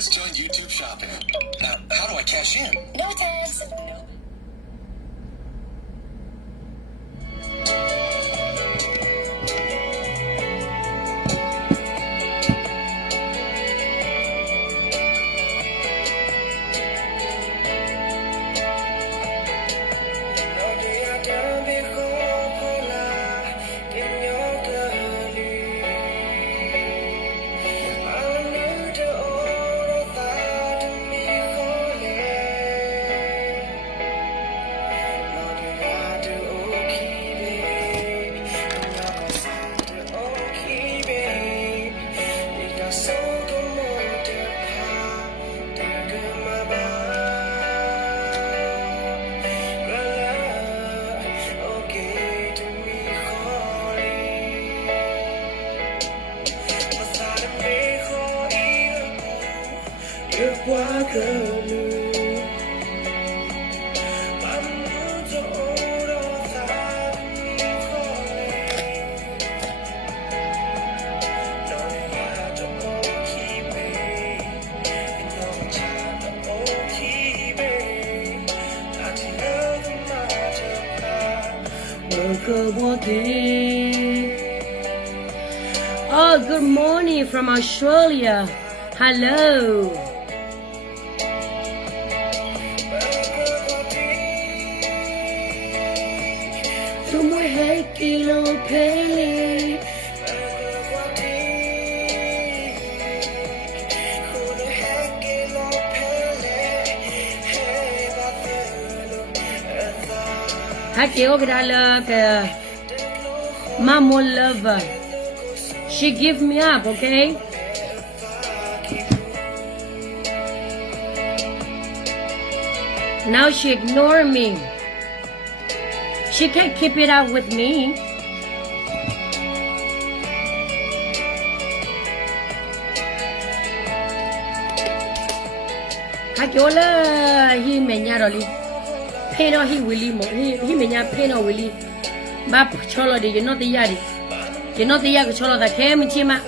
guys joined YouTube Shopping. Now, how do I cash in? No tabs. Oh, good morning from Australia. Hello. Mama lover. She give me up, okay? Now she ignore me. She can't keep it up with me. Hajola he menya roli. Peno he willy mo. He menya peno willy. Bap cholo de you know the yari. You know the yak cholo that came chima.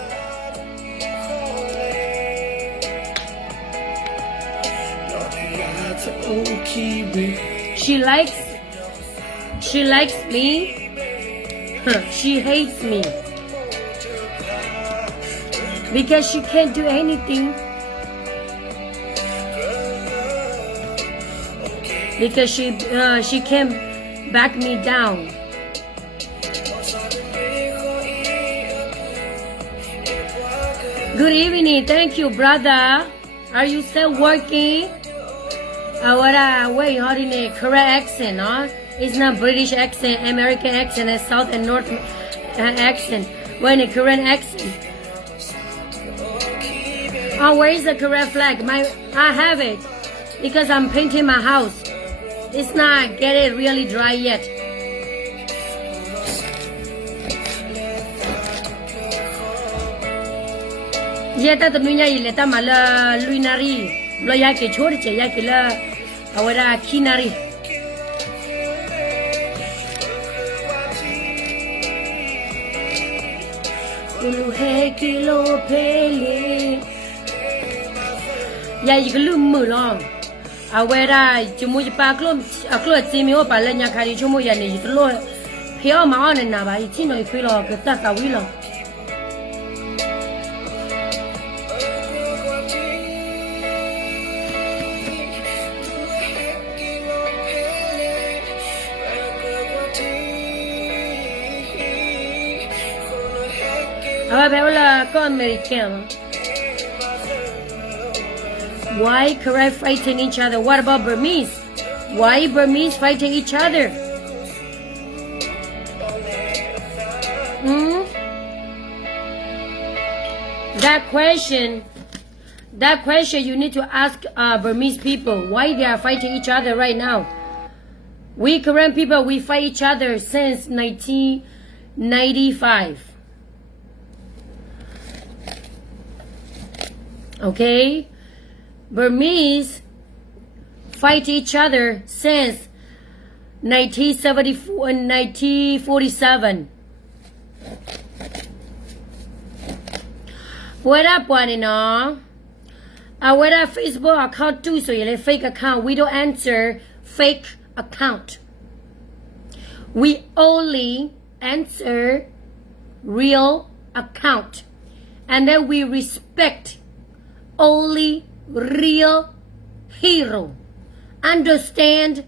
She likes me. She hates me. Because she can't do anything. Because she can't back me down. Good evening. Thank you, brother. Are you still working? Wait, how do you correct accent, huh? It's not British accent, American accent, and South and North accent. When a Korean accent. Oh, where is the correct flag? I have it because I'm painting my house. It's not get it really dry yet. Yeta the nunya ileta mala luinari lo yake chorche yake la awara kinari. Ulu heki lo pele ya yiglu mulong awara jumu pa klo aklo timi o pa la nya khari chumu ya ne yitlo phio ma on na ba itino ifilo ke ta ta wilo. Why correct fighting each other? What about Burmese? Why Burmese fighting each other? That question you need to ask Burmese people. Why they are fighting each other right now? We Korean people, we fight each other since 1995. Okay? Burmese fight each other since 1974 and 1947. What up, Wanina? Our Facebook account too, so you fake account. We don't answer fake account. We only answer real account. And then we respect only real hero. Understand?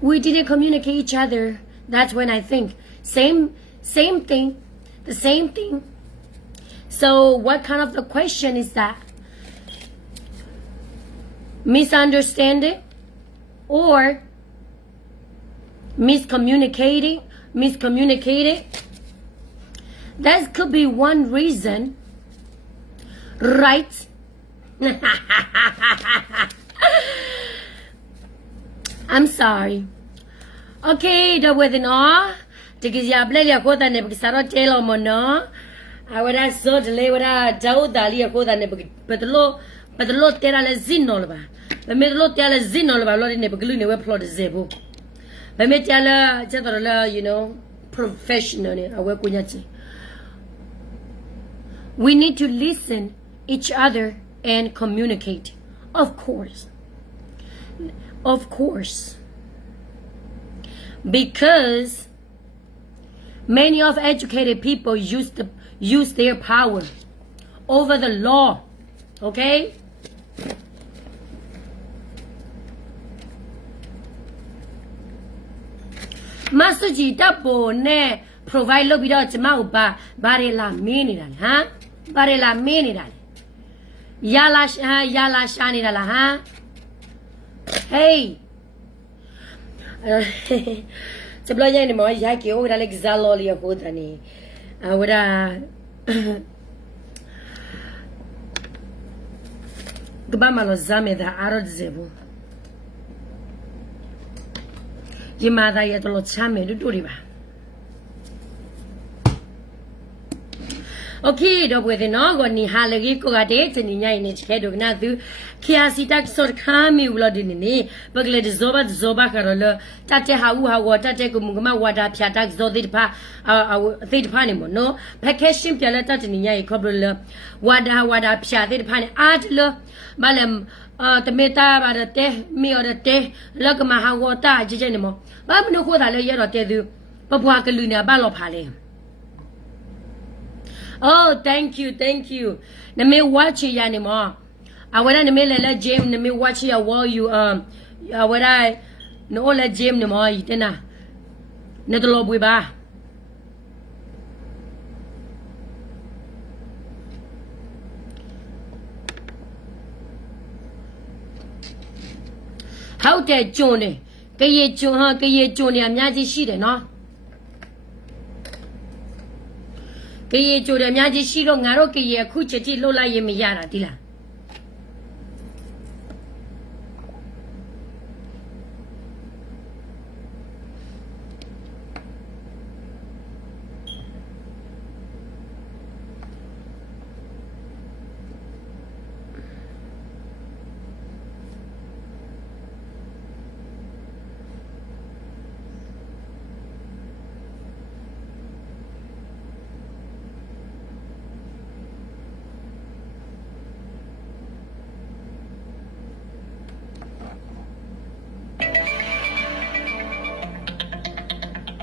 We didn't communicate each other. That's when I think same thing, the same thing. So what kind of the question is that? Misunderstanding or miscommunicating? That could be one reason, right? I'm sorry. Okay, the wedding all. Because you play your quota never start tell mono. I would have so delay without doubt that you quota never but the law tell a zin all about. The middle tell a zin all about Lord never glue never plot a zebo. Let me tell her, you know, professionally. I work with you. We need to listen each other and communicate. Of course. Because many of educated people use their power over the law. Okay? Master G double ne provide lo bido chama ba bare la mean ni dal ha bare la mean ni dal yala sha ni dal ha hey จะบล้อยนี่หมอยายเกี่ยวกับเล็กซาโลเลียพูดอันนี้เวลาก็บ้ามาโลซามีแต่อารมณ์เจ็บยิ่งมาได้ยังตัวโลช้ำไม่ดูดีป่ะโอเคเดี๋ยวไปเดี๋ยวน้องก่อนนี่ฮาเลกิก็กระเด็กจะนี่ยังนี่เช็ดดูกันนะดูขี้อาศิตักสอดข้ามีอุลดินนี่ปกติโซบะกันเลยตัดเจ้าหัวตัดเจ้ากุมกุมาวดาพิจารณ์โซดิดพาติดพานี่มั้งเนาะแพ็กเกจชิมเปล่าตัดนี่ยังครบเลยวดาพิจารณ์ติดพานี่อาจเลยมาเลยแต่เมตาบาดเตะมีอะไรเตะแล้วก็มาหัวตาเจ๊นี่มั้งบ้านมันดูคนอะไรเยอะหรอเตะดูปะพัวกันลุยเนี่ยบ้านเราพาเลยOh, thank you. Let me watch you, anymore. I would let James. Let me watch you while you would I no let James no more. You know, not the love we buy. How that Johnny? Cái gì Johnny am nhà gì xí đấy nó. Cái gì chỗ đó nhà chỉ xí rồi ngã rồi cái gì khu chế thì lâu lại em ya ra đi là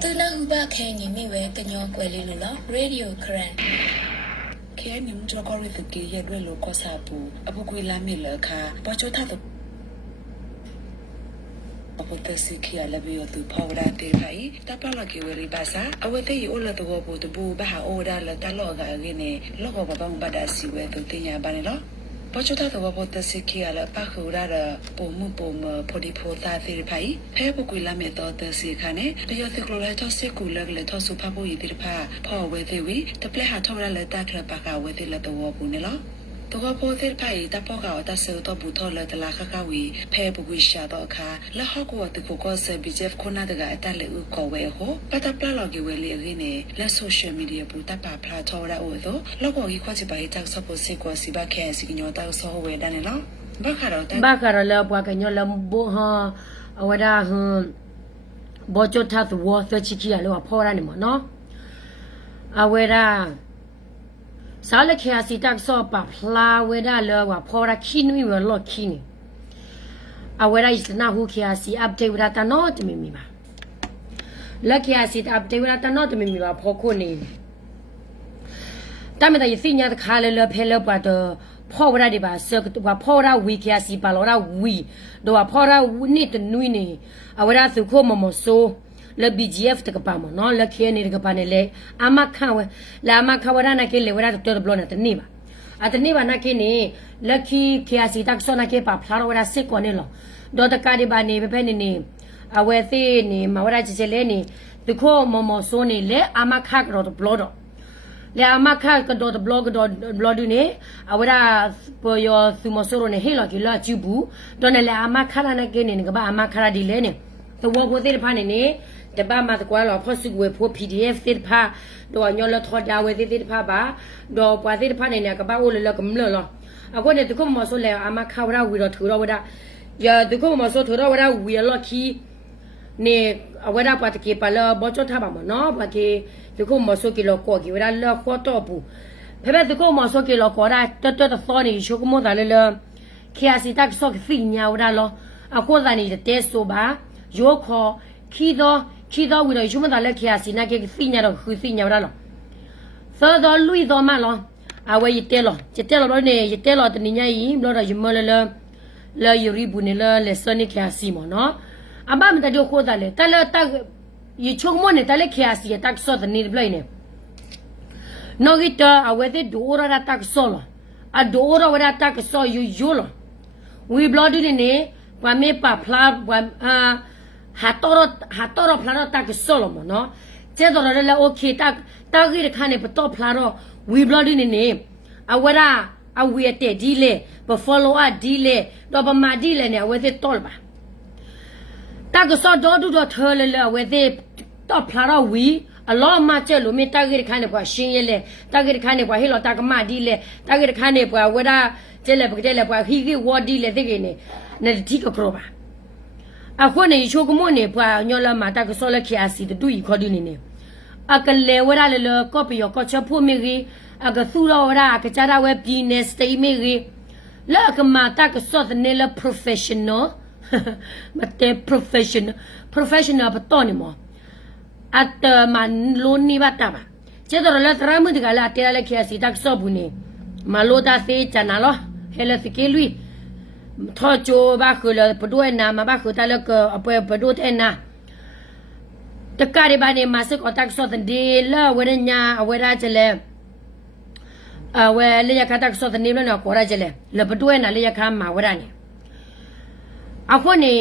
Tôi đang ba khe nhìn mi về cái nhau quay lên lửa radio current แค่นิ่มจก็รู้สึกเย็นด้วยโลก็ซาปูอบุกุยลามิเลค่ะพอช่วยท่าตัวอบุตรสิขีอาลบิโอตุพาวดาเตไพตาปลากิเวริบาซาเอาไว้ที่อุลตัวปูตบูบะหาโอดาลตาลอกะเกเนลอกบังบัดาสิเวตุติญาบาเนลอพอช่วยท่าตัวบุตรสิขีอาลปะคูดาปูมุปูมพอดีโพตาเตไพแพ้บุกุยลามิตอเตสิค่ะเนเปียติกโลไลทอสิกุลเลทอสุภาพบุยติพาพอเวติวิตะเปลหาทอดาลตาคลปากาเวติลตัวปูเนลอตัวโพธิไผ่ตาพ่อกาวตาเซลตัวบุทอเลยตลาข้าวีแพ้บุกุชาต่อค่ะแล้วฮอกวติกุก็เซบิเจฟคนน่าตะกะตาเลอุกอเวโฮปะตาปลาลอกิเวลีกิเนและโซเชียลมีเดียปุตาปาพลาทอระโอโตแล้วก็อีควาจิบายตักซอปสิกว่าสิบาแค่สิกิญอตาซอเวดาเนลบ้าคาราแล้วปวากันยอลำโบฮาวดาฮ ဘောချထသဝသချီကီရလောဖော်ရနေမနော်အဝဲရာစားလက်ခါစီတက်ဆော့ပါဖလာဝဲဒါလောဝဖော်ရခင်းမီဝလောခင်းအဝဲရာis na hu khia si update ဝရတာနော်တမီမီပါလက်ခါစီ update ဝရတာနော်တမီမီပါဖော်ခုနေတမတဲ့စီညာတခါလေလဖဲလပါတော့ဖော်ဝရဒီပါစကတူပါဖော်ရဝီခါစီပါလောရဝီတော့ဖော်ရဝနိတနွိနေအဝဲရာစုခိုမမဆိုle BGF တကပါမနော်လက်ခဲနေတကပါနေလေအမခဝဲလာမခဝရနာကေလေဝရတော်ဘလနာတနေပါအတနေပါနာကေနေလက်ခီခီယာစီတက်ဆောနာကေပါဖလာဝရစစ်ကောနေလောဒေါ်တကာဒီပါနေပဲနေနေအဝဲသေးနေမဝရချချလေနေတခိုမမဆိုနေလေအမခကတော့ဘလောတော့လေအမခကတော့ဘလောကတော့ဘလောဒူနေအဝရပေါ်ယောသူမဆိုရနေဟေလောကီလာချူဘူးတော့နေလေအမခရနာကေနေကပါအမခရဒီလေနေတဝဘသေးဖာနေနေတပါမတ်ကွာလောဖောစုဝေဖို PDF သစ်ဖာတော့ညောလထော်ဒါဝေသစ်ဖာပါတော့ပွာသစ်ဖာနေနေကပါအိုလလကမလလောအခုနေတကုမဆိုလဲအမခါဝရဝီတော့ထူတော့ဝဒရတကုမဆိုထူတော့ဝဒဝီလောခီနေအဝဒပတ်ကေပါလဘောချထားပါမနော်ဘာကေတကုမဆိုကီလောကောကီဝဒလောခေါ်တော့ဘူးဖဲဖဲတကုမဆိုကီလောကောဒါတတသောနေရှုကမောဒါလေလခေအစီတက်ဆော့ဖိညာဝဒလောအခုဇာနေတဲဆိုပါယောခေါ်ခီတော့ဝီတော့ယူမတာလက်ခါစီနာကေဖိညာတော့ခူဖိညာရလောသောတော့လူတော့မလောအဝဲရတဲလောကျတဲလောတော့နေရတဲလောတနိညာကြီးလောတော့ယူမလလယူရီဘူးနေလဲစနိခါစီမနော်အမမတတို့ခိုးတယ်လေတလတက်ရချုံမနေတလက်ခါစီတက်ဆော့တဲ့နေပလိုက်နေနော်ဂီတာအဝဲတဲ့ဒိုရာတက်ဆော့လောအဒိုရာဝရတက်ဆော့ယူလောဝီဘလော်ဒီနေဝမေပါဖလာဝဟာတော်ဖလာတော့တက်ဆောလမနော်ကျဲတော်လည်းโอเคတက်ကြီးခါနေပတော့ဖလာတော့ဝီဘလော်ဒီနေအဝရအဝီတဲ့ဒီလေဘဖော်လိုအဒီလေတော့ပမာဒီလေနေအဝဲတဲ့တော်ပါတက်ဆောတော့တူတော့ထော်လေအဝဲတဲ့တော့ဖလာတော့ဝီအလောမကျဲလို့မေတက်ကြီးခါနေပွားရှင်းရဲလေတက်ကြီးခါနေပွားဟေလောတကမဒီလေတက်ကြီးခါနေပွားဝရကျဲလေပကတဲ့လေပွားဟီဝေါ်ဒီလေတဲ့ကနေနေတိကကရောပါအခုနေချိုကမွနေပွာညောလမာတာကဆောလခီအစီတူဤခေါ်ဒီနေအကလေဝရလေလကော်ပီယောကောချဖို့မီရီအကသူရောရာကချရာဝဲပြည်နေစတေးမီရီလာကမာတာကဆောတဲ့နေလ professional မတဲ professional ပတော်နေမအတမန်လိုနီဘတာပါကျတော့လက်ရမှုတကလာတဲလက်ခီအစီတာကဆောဘူးနေမလိုတာစေချနာလောဟဲလစကေလူထောချိုဘာခလပဒွေနာမဘာခတလကအပွဲပဒွတဲ့နာတကရီဘာနေမစကတက်ဆောတဲ့ဒီလာဝရညာအဝရချလေအဝဲလေရခတက်ဆောတဲ့နေမနော်ကောရချလေလပဒွေနာလေရခါမဝရနေအခုနေ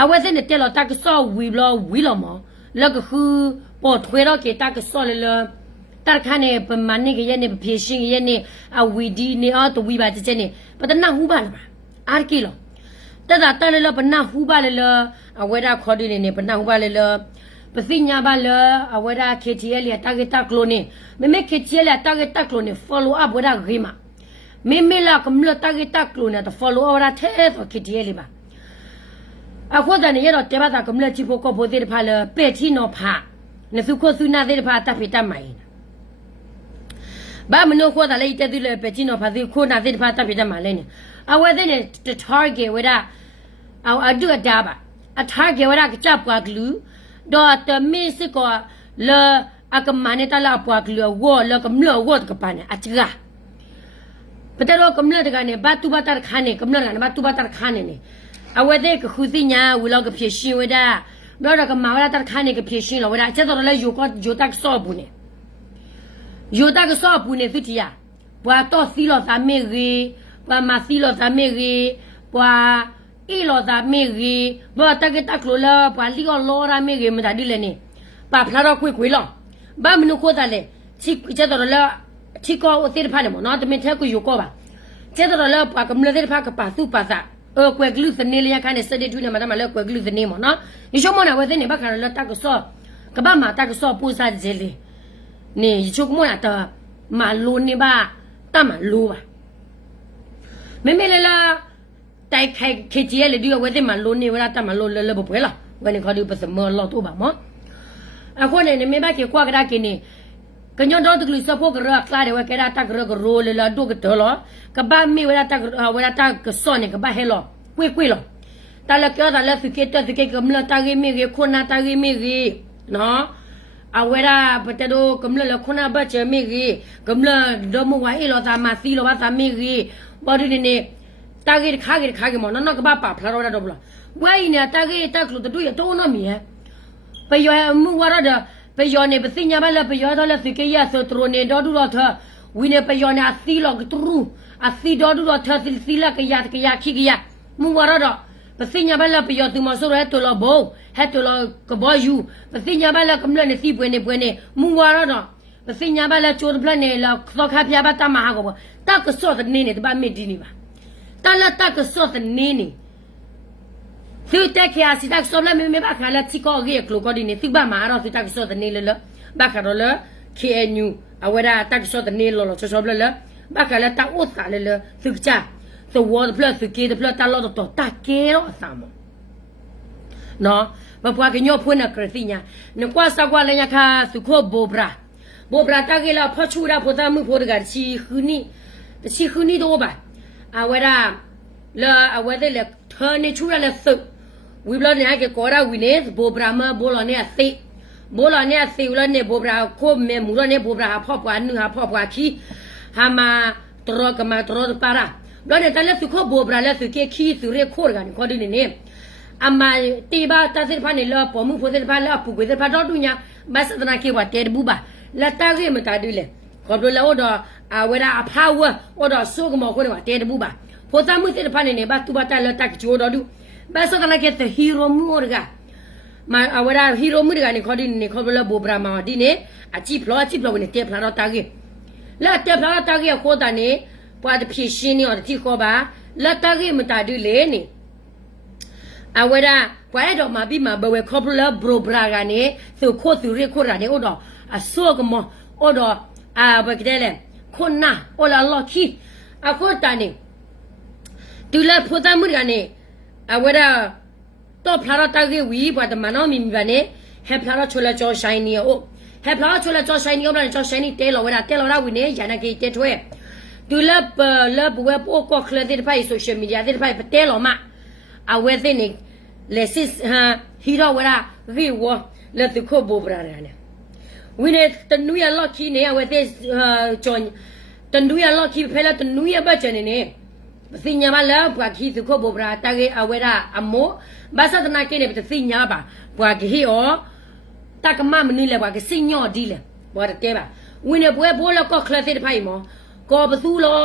အဝဲတဲ့တဲလတက်ဆောဝီလောမလကခူပေါ်ထွေတော့ကေတက်ဆောလေလတာခါနေပမနိကရဲ့နေဖြည့်ရှင်ရဲ့နေအဝီဒီနေအတဝီပါတဲ့နေပဒနာဟူပါလားအာကီလောတဒါတလေလပနာဟူပါလေလအဝဲဒါခေါ်ဒီနေပနာဟူပါလေလပစိညာပါလအဝဲဒါခေတီရဲ့လတာဂက်တာကလိုနေမေခေတီရဲ့လတာဂက်တာကလိုနေ follow up ဝဒါဂိမာမေလာကမလတာဂက်တာကလိုနေတော့ follow up ဝဒါတဲ့ခေတီရဲ့လပါအခုတန်ရတော့တေဘာတာကမလချီဖို့ကဖို့တဲ့ဖာလပေတီနောဖာနစုခိုစုနာတဲ့ဖာတဖိတမိုင်ဘာမနိုခေါ်တာလေတဲ့ဒီလေပချီနောဖာဒီခိုနာတဲ့ဖာတပ်ပြတယ်မှာလဲနေအဝဲတဲ့တ target ဝဒအဒူအဒါပါအ target ဝဒကတပ်ပွားကလူတော့တမစ်ကောလေအကမနဲ့တလာပွားကလူဝလကမလဝတ်ကပနဲ့အချာပတရောကမလတကနေဘာတူဘတာခါနေကမလကနေဘာတူဘတာခါနေနေအဝဲတဲ့ကခုစီညာဝလောကဖြစ်ရှင်ဝဒတော့ကမဝဒတာခါနေကဖြစ်ရှင်လောဝဒကျတော့လေယောတက်ဆောဘူးနေယောတာကဆောပူနေသူတီယာဘွာတော့စီလောသာမေရီဘွာမစီလောသာမေရီဘွာအီလောသာမေရီဘွာတကတကလိုလာဘွာလီကောလောရာမေရီမတာဒီလေနေပါဖလာတော့ခွေလောဘာမနုခိုးတာလေချီကျတော့လာချီကောအသေးဖာလေမနော်တမင်ထဲကိုယောကောပါကျတော့လာဘွာကမလတဲ့ဖာကပါသူပါစာကွယ်ဂလူစနေလျာခါနေစတဲ့ထူးနေမှာတမလဲကွယ်ဂလူစနေမနော်ဒီရှုံမနာဝဲတဲ့နေဘခါလာတကဆောကဘာမာတကဆောပူစာဂျေလီနေချုပ်မနာတမလိုနေပါတမလိုပါမေမေလာ တိုက်ခိုက်ခေကြီးလေဒီဝဲတဲ့မှာလုံးနေဝရတမှာလုံးလဲဘပွဲလားဝဲနေခေါ်ဒီပစမလောတော့ပါမောအခုနေနေမဘကေကွာကဒါကင်းနေကညောတော့တကလူစဖို့ကရကလာတယ်ဝဲကဒါတကရကရိုလလာဒုကတော်လောကဘာမီဝရတကဝရတကစောနေကဘာဟဲလောကွေလောတလကဒါလက်စကေတစကေကမလတာဂီမီရေခုနာတာဂီမီရေနော်အဝရပတဒိုကမလလခုနာဘချမီရေကမလဒမဝိုင်လောတာမစီလောဘာသမီရေဘာဒီနေတာဂီခါဂီမနော်ကဘာပါဖလာရောတော့ဘလားဝိုင်နေတာဂီတက်လို့တူရတော့နော်မီဟဲပယောမူဝရဒပယောနေပစညာမလပယောတော့လက်စကေရဆိုထရနေတော့ဒူတော့ထဝိနေပယောနာစီလောကတူအစီတော့ဒူတော့ထစီလကရခိကရမူဝရတော့ပစညာဘလပယောသူမဆိုရဟဲ့တော်လဘောဟဲ့တော်လကဘောယူပစညာဘလကမလနေစီပွေနေမူဝရတော့ပစညာဘလချိုးပလနေလောက်သောခပြဘတမဟာကောတကဆော့နေနေတပါမီဒီနေပါတလတကဆော့နေနေသူတက်ခါစီတက်ဆော့လမေဘာခါလာချီကောရေကလိုကောဒီနေတိဘာမာရောစီတက်ဆော့နေလဘာခါရောလ KNU အဝရတက်ဆော့နေလောချောဘလဘာခါလာတာဥစာလသူချာthe word plus the kid plus တာလို့တော့တာကဲတော့အစမနော်ဘပွားကညောဖွင့်နကရတိညာနကွာစကွာလညာခါစုခိုဘိုဘရာတာကဲလာဖချူရာဖတာမှုဖို့တကချီခူနီတော့ပါအဝရလာအဝတဲ့လေထနေချူရလေသုဝီဘလနေကကောရာဝီနေဘိုဘရာမဘိုလနေအသိဘိုလနေအသိဝလနေဘိုဘရာခိုမဲမူရနေဘိုဘရာဖောက်ပွားနုဟာဖောက်ပွားခီဟာမာတရကမတရပါရာတော့တဲ့လက်စုခဘောဘရာလက်စုကေခီစုရဲခိုးကန်ခေါ်ဒီနေအမတီဘာတသစ်ဖာနေလောပေါ်မှုဖို့တဲ့ဖာလောပူကွေတဲ့ဖာတော့တူညာမဆဒနာကေဝတဲဘူပါလက်တာကေမတာတူလေခေါ်တော့လောတော့အဝရအဖာဝဟောတော့ဆုကမောခိုးတယ်တဲဘူပါဖို့တမှုတဲ့ဖာနေနေဘာတူဘာတလက်တာချိုးတော့တူမဆဒနာကေတဲ့ဟီရိုမှုရကမအဝရဟီရိုမှုရကနေခေါ်ဒီနေခေါ်လောဘောဘရာမာဒီနေအချိဖလောဝင်တဲ့ဖလာတော့တာကေလက်တဲ့ဖလာတာကေခိုးတာနေပွားတဖြစ်ရှင်းနေတော့တိခေါ်ပါလက်တကြီးမတာတူလေနေအဝရပွားရတော့မပြီးမှာဘဝခေါပလာဘရိုဘရာကနေသူခိုးသူရခိုးရတယ်ဟိုတော့အစောကမဟိုတော့ဘကတဲ့လေခုနာဟိုလာလော်ခီအခုတန်နေတူလက်ဖို့တမှုကနေအဝရတော့ဖလာတော့တကြီးဝီပွားတမနောမီမီပါနေဟဲဖလာတော့ချွလာချောရှိုင်းနေဟိုဟဲဖလာချွလာချောရှိုင်းနေဘလာချောရှိုင်းနေတဲလောဝရဝီနေရနာကေတဲထွဲတူလပ်ဝဲပိုကောခလတဲ့ဖိုင်ဆိုရှယ်မီဒီယာတဲ့ဖိုင်ပတဲလောမအဝဲတဲ့နေလက်စစ်ဟီရောဝရာရီဝလက်တခုဘောဘရာရနေဝိနေတနူရလော်ခီနေအဝဲတဲ့ဂျွန်တနူရလော်ခီဖဲလာတနူရဘချနေနေပစညာမလာဘွာခီတခုဘောဘရာတာကေအဝဲရာအမောဘာသဒနာကေနေပစညာပါဘွာခီဟောတကမမနီလေဘွာကစညောဒီလေဘွာတဲပါဝိနေပွဲဘောလကောခလတဲ့ဖိုင်မောကောပစုလော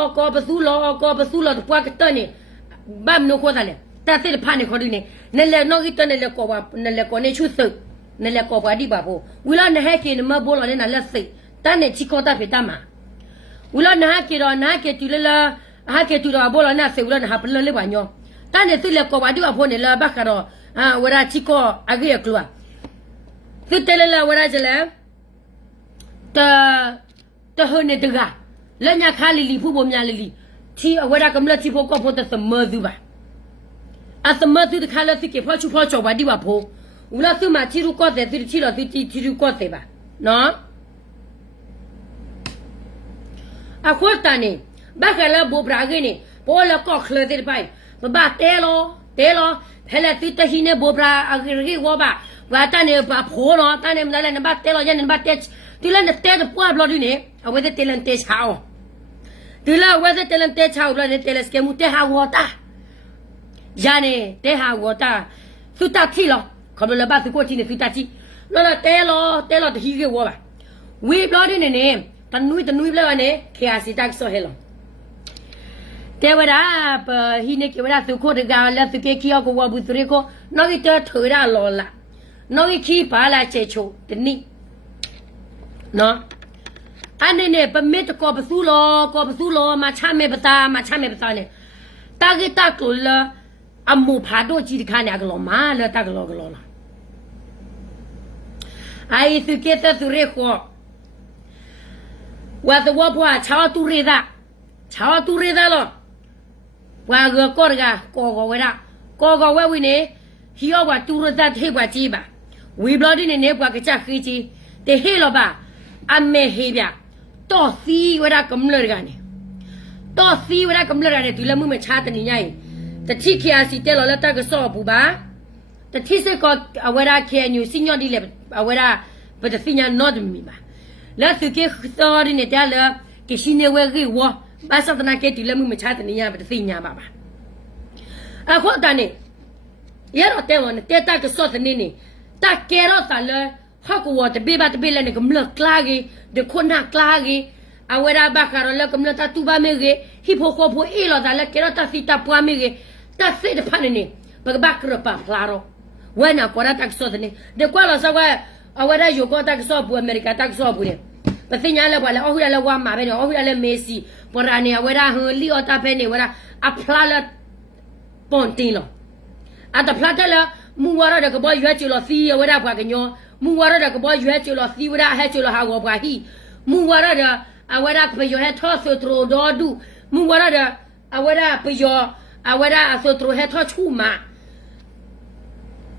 တပွားကတနေဘမ်နိုခေါ်တယ်တာတဲ့ဖာနေခေါ်ဒီနေနလေနော်ကိတနေလေကောပါနလေကောနေချွတ်နလေကောပါဒီပါဖို့ဝီလာနဟဲကေနမဘောလနေနလက်စိတန်နေချီကောတာဖေတမဝီလာနဟကေတော့နာကေတူလဟာကေတူတော့ဘောလနာဆေဝီလာနဟာပလလေပါညောတန်နေသူလေကောပါဒီပါဖို့နေလာဘခါတော့ဝရာချီကောအဂေကလွာသူတဲလေဝရာကျလဲတဟနေတကလက်ညခါလီဖူပေါ်များလီချီအဝရကမလချီဖို့ကောဖို့တသမသူပါအသမသူတခါလက်သိကေဖောချူဖောချောပါဒီပါဖို့ဦးလာသူမချီရူကောတဲ့သူချီတော့သူချီရူကောတဲ့ပါနော်အခုတန်နေဘခလာဘောဘရာဂနေပေါ်လကောခလတဲ့ပိုင်ဘတဲလောဖဲလက်သူတဟိနေဘောဘရာအဂရီဝဘာဝါတန်နေပါဖိုးနော်တန်နေမလဲနဘတဲလောရနဘတဲတူလနဲ့တဲပွားဘလော်ဒီနေအဝဲတဲ့တဲလန်တဲချာတူလာဝဲတဲ့တဲလန်တဲချာဘလော်နဲ့တဲလက်စကမှုတဲဟာဝတာယာနေတဲဟာဝတာသူတတိလောခမလဘသူကိုချင်းသူတတိလောလာတဲလောတဟီကေဝပါဝီဘလော်ဒီနေတနွိဘလော်နေခေယာစီတက်ဆိုဟဲလောတဲဝရာပဟိနေကေဝရာသူကိုတကလက်သူကေကီယောကိုဝဘူးသူရေကိုနော်ဒီတဲထွေရလောလာနော်ဒီခီပါလာချေချိုတနိနော်အနေနဲ့ပမစ်ကောပစုလောမချမေပတာနဲ့တာဂီတာကလအမှုဖာတော့ကြည့်ခါနေကလောမာလတာကလောလာအိုင်သူကေတသူရေကိုဝတ်ဝဘွားချောတူရီဒါလောပ wa go korga ko wera ko we we ne hiyo wa turu that he wa ji ba we blood ne wa ka cha khiji te he lo ba amme he bya to si wera kamler ga ne to si wera kamler ga ne tu la mu me cha ta ni nyai ta thi khia si te lo la ta ka so bu ba ta thi se ko wera khe nyu si nyo di le wera ba ta si nya no de mi ba la su ke so di ne ta la ke shi ne we ri wo ba sa ta na ke tu la mu me cha ta ni nya ba ta si nya ba ba a kho ta ne ya ro te won te ta ka so ta ni ni ta ke ro ta le ha ko wo te be ba te be le ne ko mle kla ge de ko na kla ge a we ra ba ka ro le ko mle ta tu ba me ge hi pho ko pho e lo ta le ke ro ta si ta pwa me ge ta se de pa ni ba ba ka ro pa kla ro we na ko ra ta ka so ta ni de kwa lo sa wa a we ra yo ko ta ka so bu America ta ka so bu ne ba se nya le ba le o hu le wa ma be ne o hu le Messi por ra ne we ra hu li o ta be ne we ra a pla le pon tin lo a ta pla ta le mu wa ra de ko bo yue chi lo si we ra bwa ka nyo mu wa ra de ko bo yue chi lo si we ra he chi lo ha wo bwa hi mu wa ra de a we ra pe yo he tho so tro do du mu wa ra de a we ra pe yo a we ra so tro he tho chu ma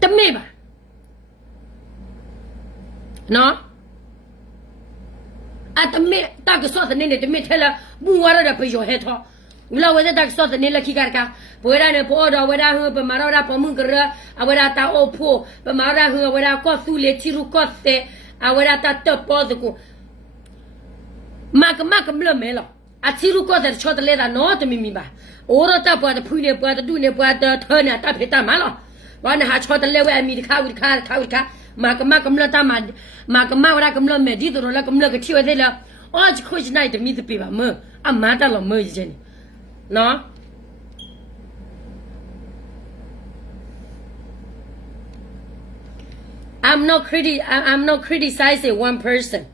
ta me ba no a ta me ta ka so ta ne ne ta me thela mu wa ra de pe yo he tho la we da so ta ne la ki ka bo ra ne bo do we ra hu pe ma ra po mu ka ra a we ra ta o pho pe ma ra hu we ra ko su le chi ru ko se a we ra ta to po de ko ma ka mlo me lo a chi ru ko de cho ta le da no ta mi mi ba o ro ta po da phu ne po da du ne po da tho ne ta phe ta ma lo wa na ha cho ta le we a mi de kha wi kha ma ka mlo ta ma ka wa ra ka mlo me di do la ka mlo ka thi we de la o chi khu chi nai de mi de pe ba mo a ma ta lo mo ji je ni no I'm not criticizing one person.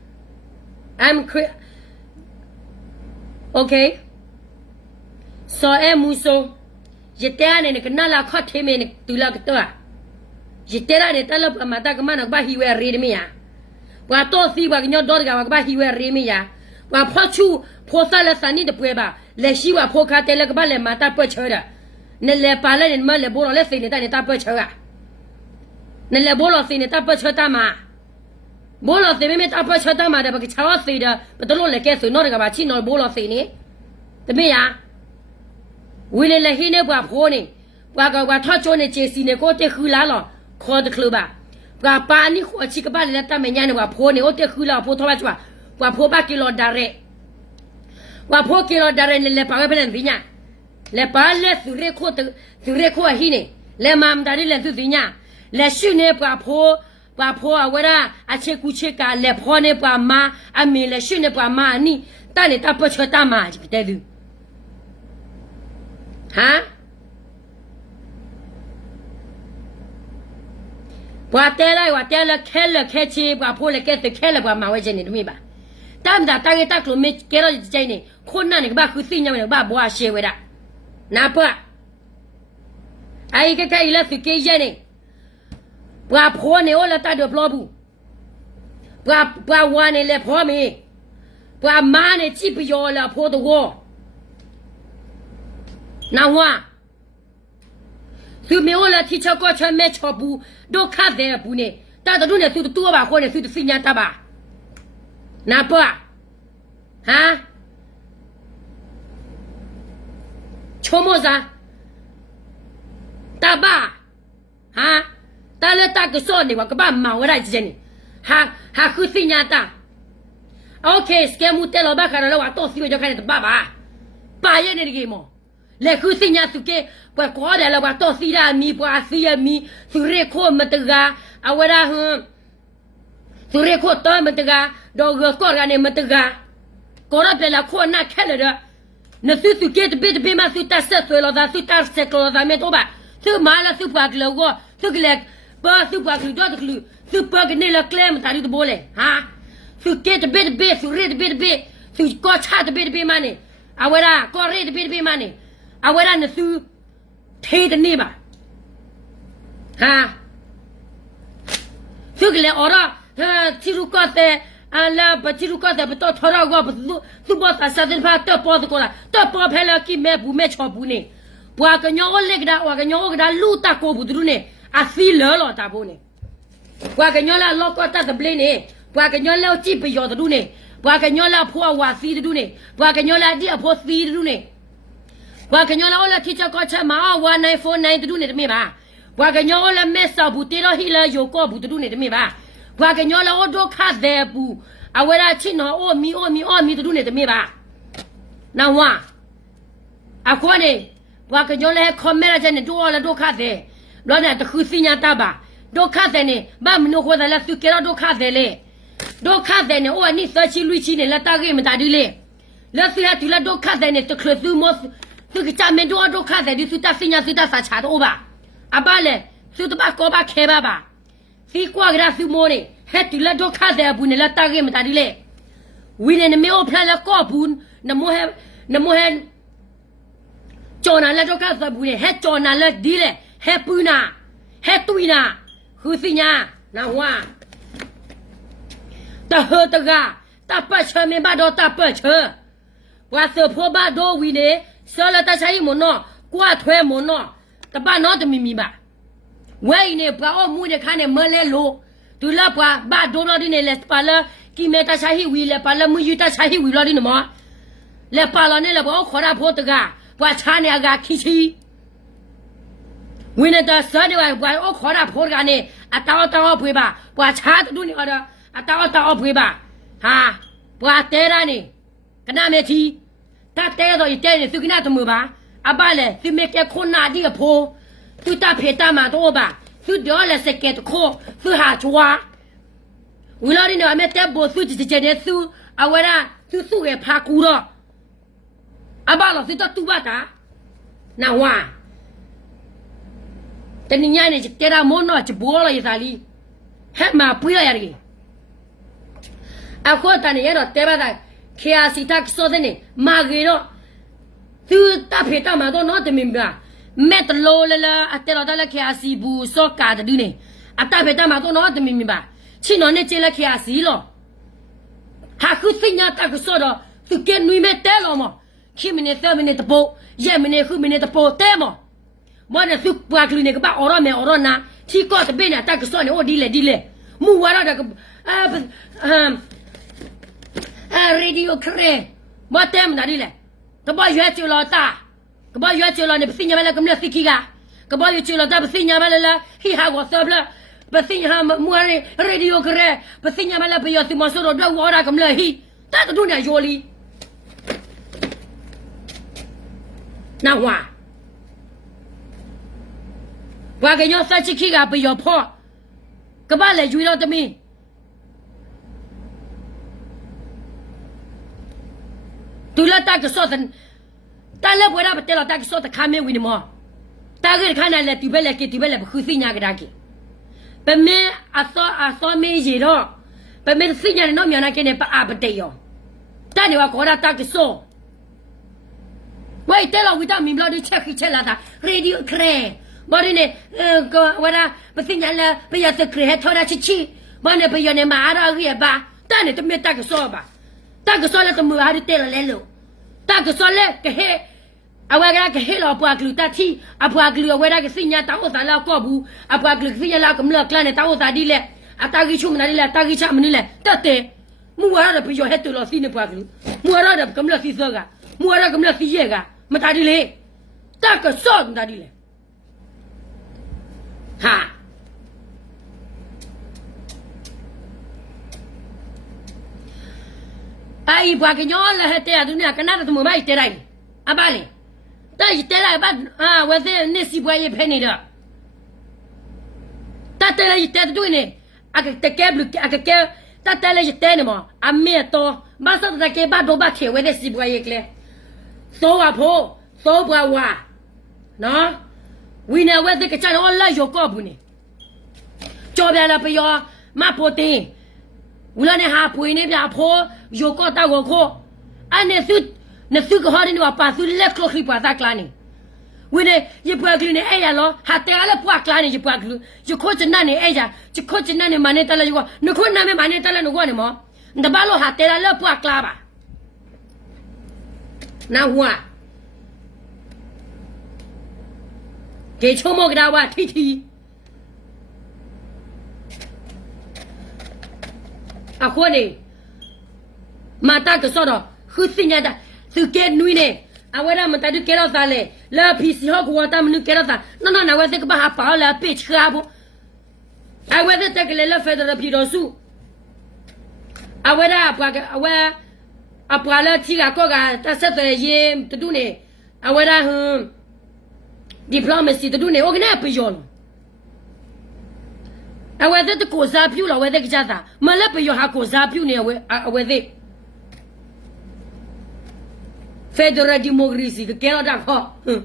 Okay. So muso jetane ne kana la khothe me ne tula ka to. Jetera ne tala mata ka mana ba hiwe re me ya. Wa to si wa nyo do ga ba hiwe re me ya. Wa phochu phosa la sani de pwe ba. Le shi wa pho kha te la ka ba le mata pwe chho da. Ne le pa le ne ma le bo lo le sai ne ta ne ta pwe chho ga. Ne le bo lo sai ne ta pwe chho ta ma. Bo lo sai me ta pwe chho ta ma da ba ki chawa sai da ba to lo le ke so no ga ba chi no bo lo sai ne. Te me ya. Wi le hi ne bwa pho ne. Bwa ga wa tho cho ne che si ne ko te khu la lo kho de klu ba. Bwa pa ni kho chi ka ba le ta me nya ne bwa pho ne o te khu la pho tho ba chwa. Bwa pho ba kilo dare. Bwa pho kilo dare le pa ba ben vinya. Le pa le su re kho hi ne. Le mam da le su vinya. Le shu ne bwa pho a wa ra a che ku che ka le pho ne bwa ma a mi le shu ne bwa ma ni ta ne ta pho chwa ta ma ji te du. Ha? Bwa te la khe chi bwa pho le ke se khe le bwa ma we je ni du mi ba. Ta mda ta ge ta klo me ke ro ji ni khon na ne ba khu si nya ne ba bwa she we da. Na pa. Ai ke kai la su ke je ni. Bwa pho ne o la ta de plo bu. Bwa wa ne le pho mi. Bwa ma ne chi bu yo la pho de wo. Na wa su me o la ti cha ko cha me cha bu do kha de bu ne ta da du ne su tu ba ko ne su si nya ta ba na pa ha chomo za ta ba ha ta le ta ke so ne wa ka ba ma wa ra ji ne ha khu si nya ta okay ske mu te lo ba ka lo wa to si jo ka ne ba ba ye ne ge mo le khu si nya su ke pa ko de la wa to si ra mi pa si ya mi su re kho ma ta ga a wa ra hu su re kho to ma ta ga do go ko ga ne ma ta ga ko ra pe la kho na khe le da ne su ke de be ma su ta se so lo da su ta se ko da me to ba su ma la su pa lo go su ke le pa su pa ku do de ku su pa ke ne la klem ta ri de bo le ha su ke de be su re de be su ko cha de be ma ne a wa ra ko re de be ma ne a wa ra ne su thế的你吧，哈，这个来哦啦，记住刚才啊，那不记住刚才不到头上我不是都把啥啥子怕到包子过了，到包牌了给买布买草布呢， ပွာကညောလက်ကဒါဝါကညောကဒါလူတာကိုဘူးသူနေအစီလောလောတာဖို့နေပွာကညောလာလောကတာတပလင်းနေပွာကညောလောကြည့်ပယောသူနေပွာကညောလာဖွာဝါစီသူနေပွာကညောလာဒီအဖို့စီသူနေပွာကညောလာလာခိချကောချမာ1949သူနေတမေပါပွာကညောလာမဲဆောက်ဘူးတေရဟီလာယိုကောဘူးသူနေတမေပါပွာကညောလာဒိုခါတဲ့ဘူးအဝရချင်းနော်အိုမီသူနေတမေပါနာဝါအခုနေဘွာကညောလဲခေါ်မဲရတဲ့ဒိုလာဒိုခါတဲ့လောတဲ့တခုစညာတာပါဒိုခါတဲ့နေဘာမနိုခေါ်တယ်လဲသူကရဒိုခါတဲ့လေဒိုခါတဲ့နေအိုနီစချီလူချီနေလက်တာကိမတာဒီလေလက်စီဟာတူလာဒိုခါတဲ့နေတခလသူမောသူကချမဲဒိုခါတဲ့ဒီသူတာစညာသူတာစာချာတော့ပါအပါလေသူတပါကောပါခဲပါစီကွာဂရာသူမိုးနေဟဲတူလာဒိုခါတဲ့ဘူးနေလက်တာကိမတာဒီလေဝီနေမေအိုဖလာလကောဘူးနမိုဟဲจอนาละတော့ကသဘူးဟဲจอนาละဒီလေဟဲပူနာဟဲတူနာခူစီညာနာဝါတဟတကတပတ်ချမေဘာတော့တပတ်ချဝါစဖောဘာတော့ဝီနေဆောလတဆိုင်မနောကွာထွဲမနောတပတ်နော်တမီမီပါဝဲနေဘာအမှုတဲ့ခါနဲ့မလဲလို့ဒူလာပွားဘာဒိုနော်ဒီနေလက်ပါလာကီမေတာဆိုင်ဝီလေပါလာမူယူတာဆိုင်ဝီလောဒီနမလက်ပါလာနေလေဘောခေါ်ရဖို့တကပွာချာနေကခိချီဝိနတာစတဲ့ပွာအိုခေါ်တာဖို့ကနေအတောဖွေးပါပွာချာတူနေတော့အတောဖွေးပါဟာပွာတဲရနေကနမေတီတတဲတော့တဲနေသူကနာတမပါအပလေသူမေကခုနာဒီဖို့သူတဖေတာမှာတော့ပါသူဒေါ်လာစကက်ခိုသူဟာချွာဝီလာရီနော်အမေတဲဘောသူကြတဲ့သူအဝရသူစုရဲ့ဖာကူတော့အဘလောစီတော့တူပါတာနာဝါတနညာနေကြတာမောနော်ချဘောလာရသလီဟဲ့မှာပွေရရတယ်အခုတန်ရတော့တဲပါတာခေယာစီတက်ဆိုတဲ့နေမာဂီတော့သူတဖေတာမှာတော့နော်တမင်ပါမက်တလိုလလာအတဲတော့လည်းခေယာစီဘူးစောကာတူနေအတဖေတာမှာတော့နော်တမင်ပါချီနော်နေချေလက်ခေယာစီလောဟာခုစညာတက်ဆိုတော့သူကနွေမဲ့တဲလောမခိမနေသမနေတပိုရဲမနေခုမနေတပိုတဲမမောနစုပွားကလနေကပါအော်ရမဲအော်ရနာချီကော့တပင်းနာတက်ဆောနေအိုဒီလေမူဝါရတာရေဒီယိုခရဲမတဲမနာဒီလေကဘာရွှဲချလောတာကဘာရွှဲချလောနေပစညာမလာကမလစီကီကဘာရွှဲချလောတာပစညာမလာဟီဟာဝဆပ်လာပစညာမူရရေဒီယိုခရဲပစညာမလာပယောစီမဆိုတော့တော့ဝါရကမလဟီတာတူနေယိုလီနာဝါဘာကညောစချခိကပယောဖောကဘာလေယူတော့တမင်းတူလာတကဆောတန်တလည်းဘွေရပတဲလာတကဆောတခါမဲဝီနမောတာဂက်ခါနာလေတီဘဲလေကတီဘဲလေခုစီညာကဒါကီပမဲအစောမေးရီတော့ပမဲစီညာနော်မြန်နာကနေပအပတေယောတန်နေဝါခေါ်တာတကဆောဝိုက်တဲလာဝိတာမီဘလာဒီချက်ခိချက်လာတာရေဒီယိုခရဲဘာရင်းနေဝါရာပစညာလာပယစခရဲထော်ရာချီဘာနေပယနေမာရာရီဘာတန်နေတမေတကဆောပါတကဆောလာတမူဟာဒီတဲလာလဲလို့တကဆောလဲကဟဲအဝါကကဟဲလောပွားကလူတတိအပွားကလူဝဲရကစညာတောသာလာကောဘူးအပွားကလူစညာလာကမလကလနေတောသာဒီလေအတာဂီချုမနာဒီလေတာဂီချမနီလေတတ်တယ်မူဝါရပယဟဲတူလောစီနေပွားကလူမူဝါရကမလစီစောကမူဝါရကမလစီရဲကမတာဒီလေတကဆောမတာဒီလေဟာအိဘွားကညောလာဟဲ့တဲ့ဒုနီယာကနာတမမိုက်တဲ့ရိုင်းအပါလေတဲ့တဲ့ရိုင်းဘာဝဲတဲ့နေစီဘွားရဲ့ဖဲနေတော့တတဲ့လေးတဲ့တွင်းနေအကတကဲဘလူအကကဲတတဲ့လေးတဲ့နေမအမေတော့မဆတ်တဲ့ကေဘာဒိုဘာခေဝဲတဲ့စီဘွားရဲ့ကလေသောဝဖို့သောဘွားဝါနော်ဝီနေဝဲတဲ့ကချာတော့လာယောကောဘူးနေကြောပြလာပယောမဖို့တင်ဝလာနေဟာပွေနေပြဖိုးယောကောတာကိုခိုအနေစုကဟာရင်းဝပါစုလက်ကလိုခိပါတာကလာနေဝီနေရပွားကလေးနေအဲ့ရလောဟာတဲရပွားကလာနေရပွားကလူရခိုချနာနေအဲ့ရချခိုချနာနေမနေတာလေယောနခုနာမေမနေတာလေနကောနေမောတဘာလို့ဟာတဲရလပွားကလာပါနာဟွာ给秋末给他哇踢踢。啊，伙呢，马达个说到，好些年的，就给女呢，啊，为了么他就给到啥嘞？那平时好过他们就给到啥？那我这个把他包了，别吃啊不？啊，为了这个来了，反正了皮老鼠。啊，为了不个，啊为啊不了提个个个，他实在也得多呢。啊，为了diplomacy 得多呢，我跟他不要了。啊，为了这国家票了，为了个啥子？没了不要还国家票呢？为了。Federal democracy 个给了这个，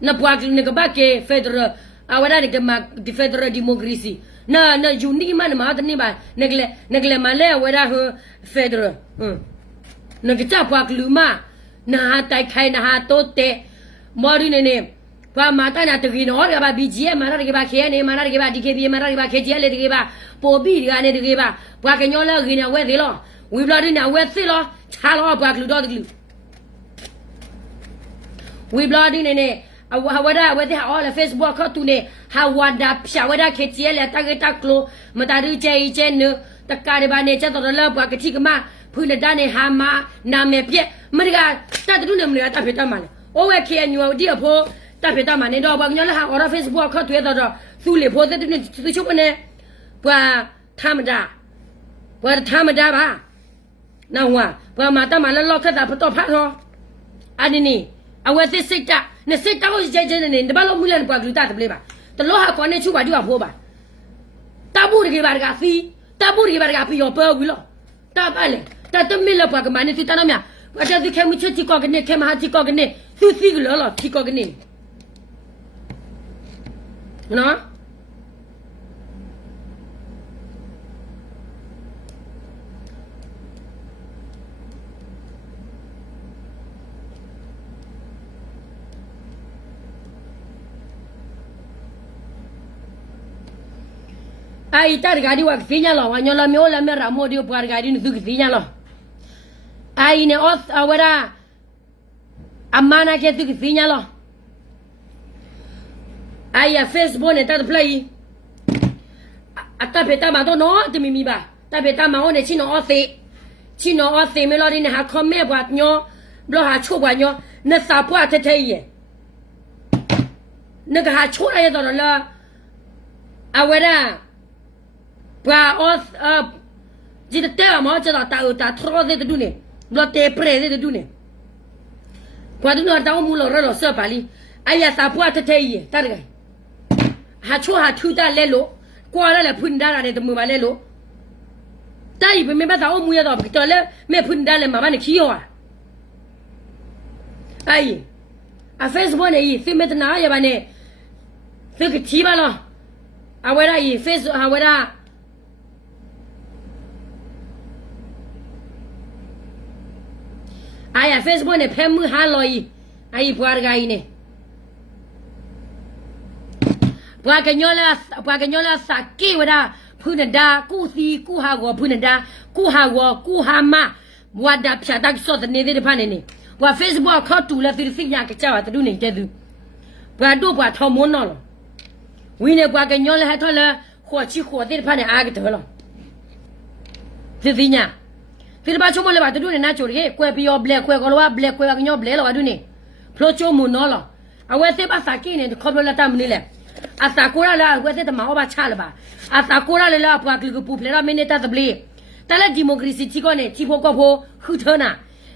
那不啊那个把给 federal 啊，我那个嘛 federal democracy，那 unity 嘛那嘛的你吧，那个嘛嘞，我那和 federal，那个咋不啊路嘛，那还带开那还多的，毛的呢，把马达那这个呢，我那个把 BGM 嘛那个把 KN 嘛那个把 DKB 嘛那个把 KGL 那个把波比那个那个把，不啊个鸟了个呢，我对了，我不知道的呢，我死了，查了不啊路到的路。we bloody ne awada wede all Facebook ka tu ne hawada pya wada ke tiele ta ke ta klo mata ru che che ne ta ka de ba ne cha to la bwa ke thi ka ma phu ne da ne ha ma na me pye ma ga ta tu ne ma ta phe ta ma le o we ke nyu di a pho ta phe ta ma ne do ba nyo la ha all Facebook ka tu ye do su le pho de ne tu chu ne bwa thamada ba na wa bwa ma ta ma la lo kha ta pho to pha tho ani ni awe te sita ne sita ko je ne de ba lo mu le ba glu ta de ba de lo ha ko ne chu ba ju ba pho ba ta bu de ke ba ga si ta bu de ke ba ga pi yo ba wi lo ta ba le ta te mi le ba ga ma ne si ta na mya wa ta si ke mu chi ko ke ne ke ma chi ko ke ne si lo chi ko ke ne no ai tar gadi wa sinya lo wa nyola me ola me ramo dio par gadi ni su sinya lo ai ne os awara amana ke su sinya lo ai ya Facebook ne ta play ata peta ma do no ti mi ba ta peta ma o ne chino o se me lo ni ha comment bwa nyo lo ha chu bwa nyo na sa bwa te te ye na ga ha chu la ye do la awara ba os ji de te ma cha ta tro de du ne lo te pre de du ne kwa du no ta mu lo ro so ba li ai ya sa bwa te te ye ta de ha chu ha thu ta le lo kwa la le phun da la de mu ba le lo ta yi be me ba ta o mu ya do to le me phun da le ma ba ne khi yo ai a Facebook ne yi se me na ya ba ne se ke chi ba lo a we ra yi Facebook a we ra ai Facebook ne phe mu ha lo yi ai bwa ga yi ne bwa ga nyola sa ki we da phu na da ku si ku ha go phu na da ku ha ma bwa da phya da so de ne de pha ne ne bwa Facebook kho tu la ti si nya ka cha ba tu ne te du bwa do bwa thom mo no lo wi ne bwa ga nyola ha tho la kho chi kho de pha ne a ga de lo ti si nya फिर बाचो मोले बात दुने ना चोरी कोई पियो ब्लैक कोई गलवा ब्लैक कोई गन्यो ब्लैक लो दुने फ्लोचो मुनो लो अवसे बा साकी ने खबलो लता मनी ले आ साकोरा ला अवसे त माओ बा छाल बा आ साकोरा ले ला अपा क्लिक पुफले रा मिने ता तबले तले डेमोक्रेसी ची को ने ची फो को फो खु थना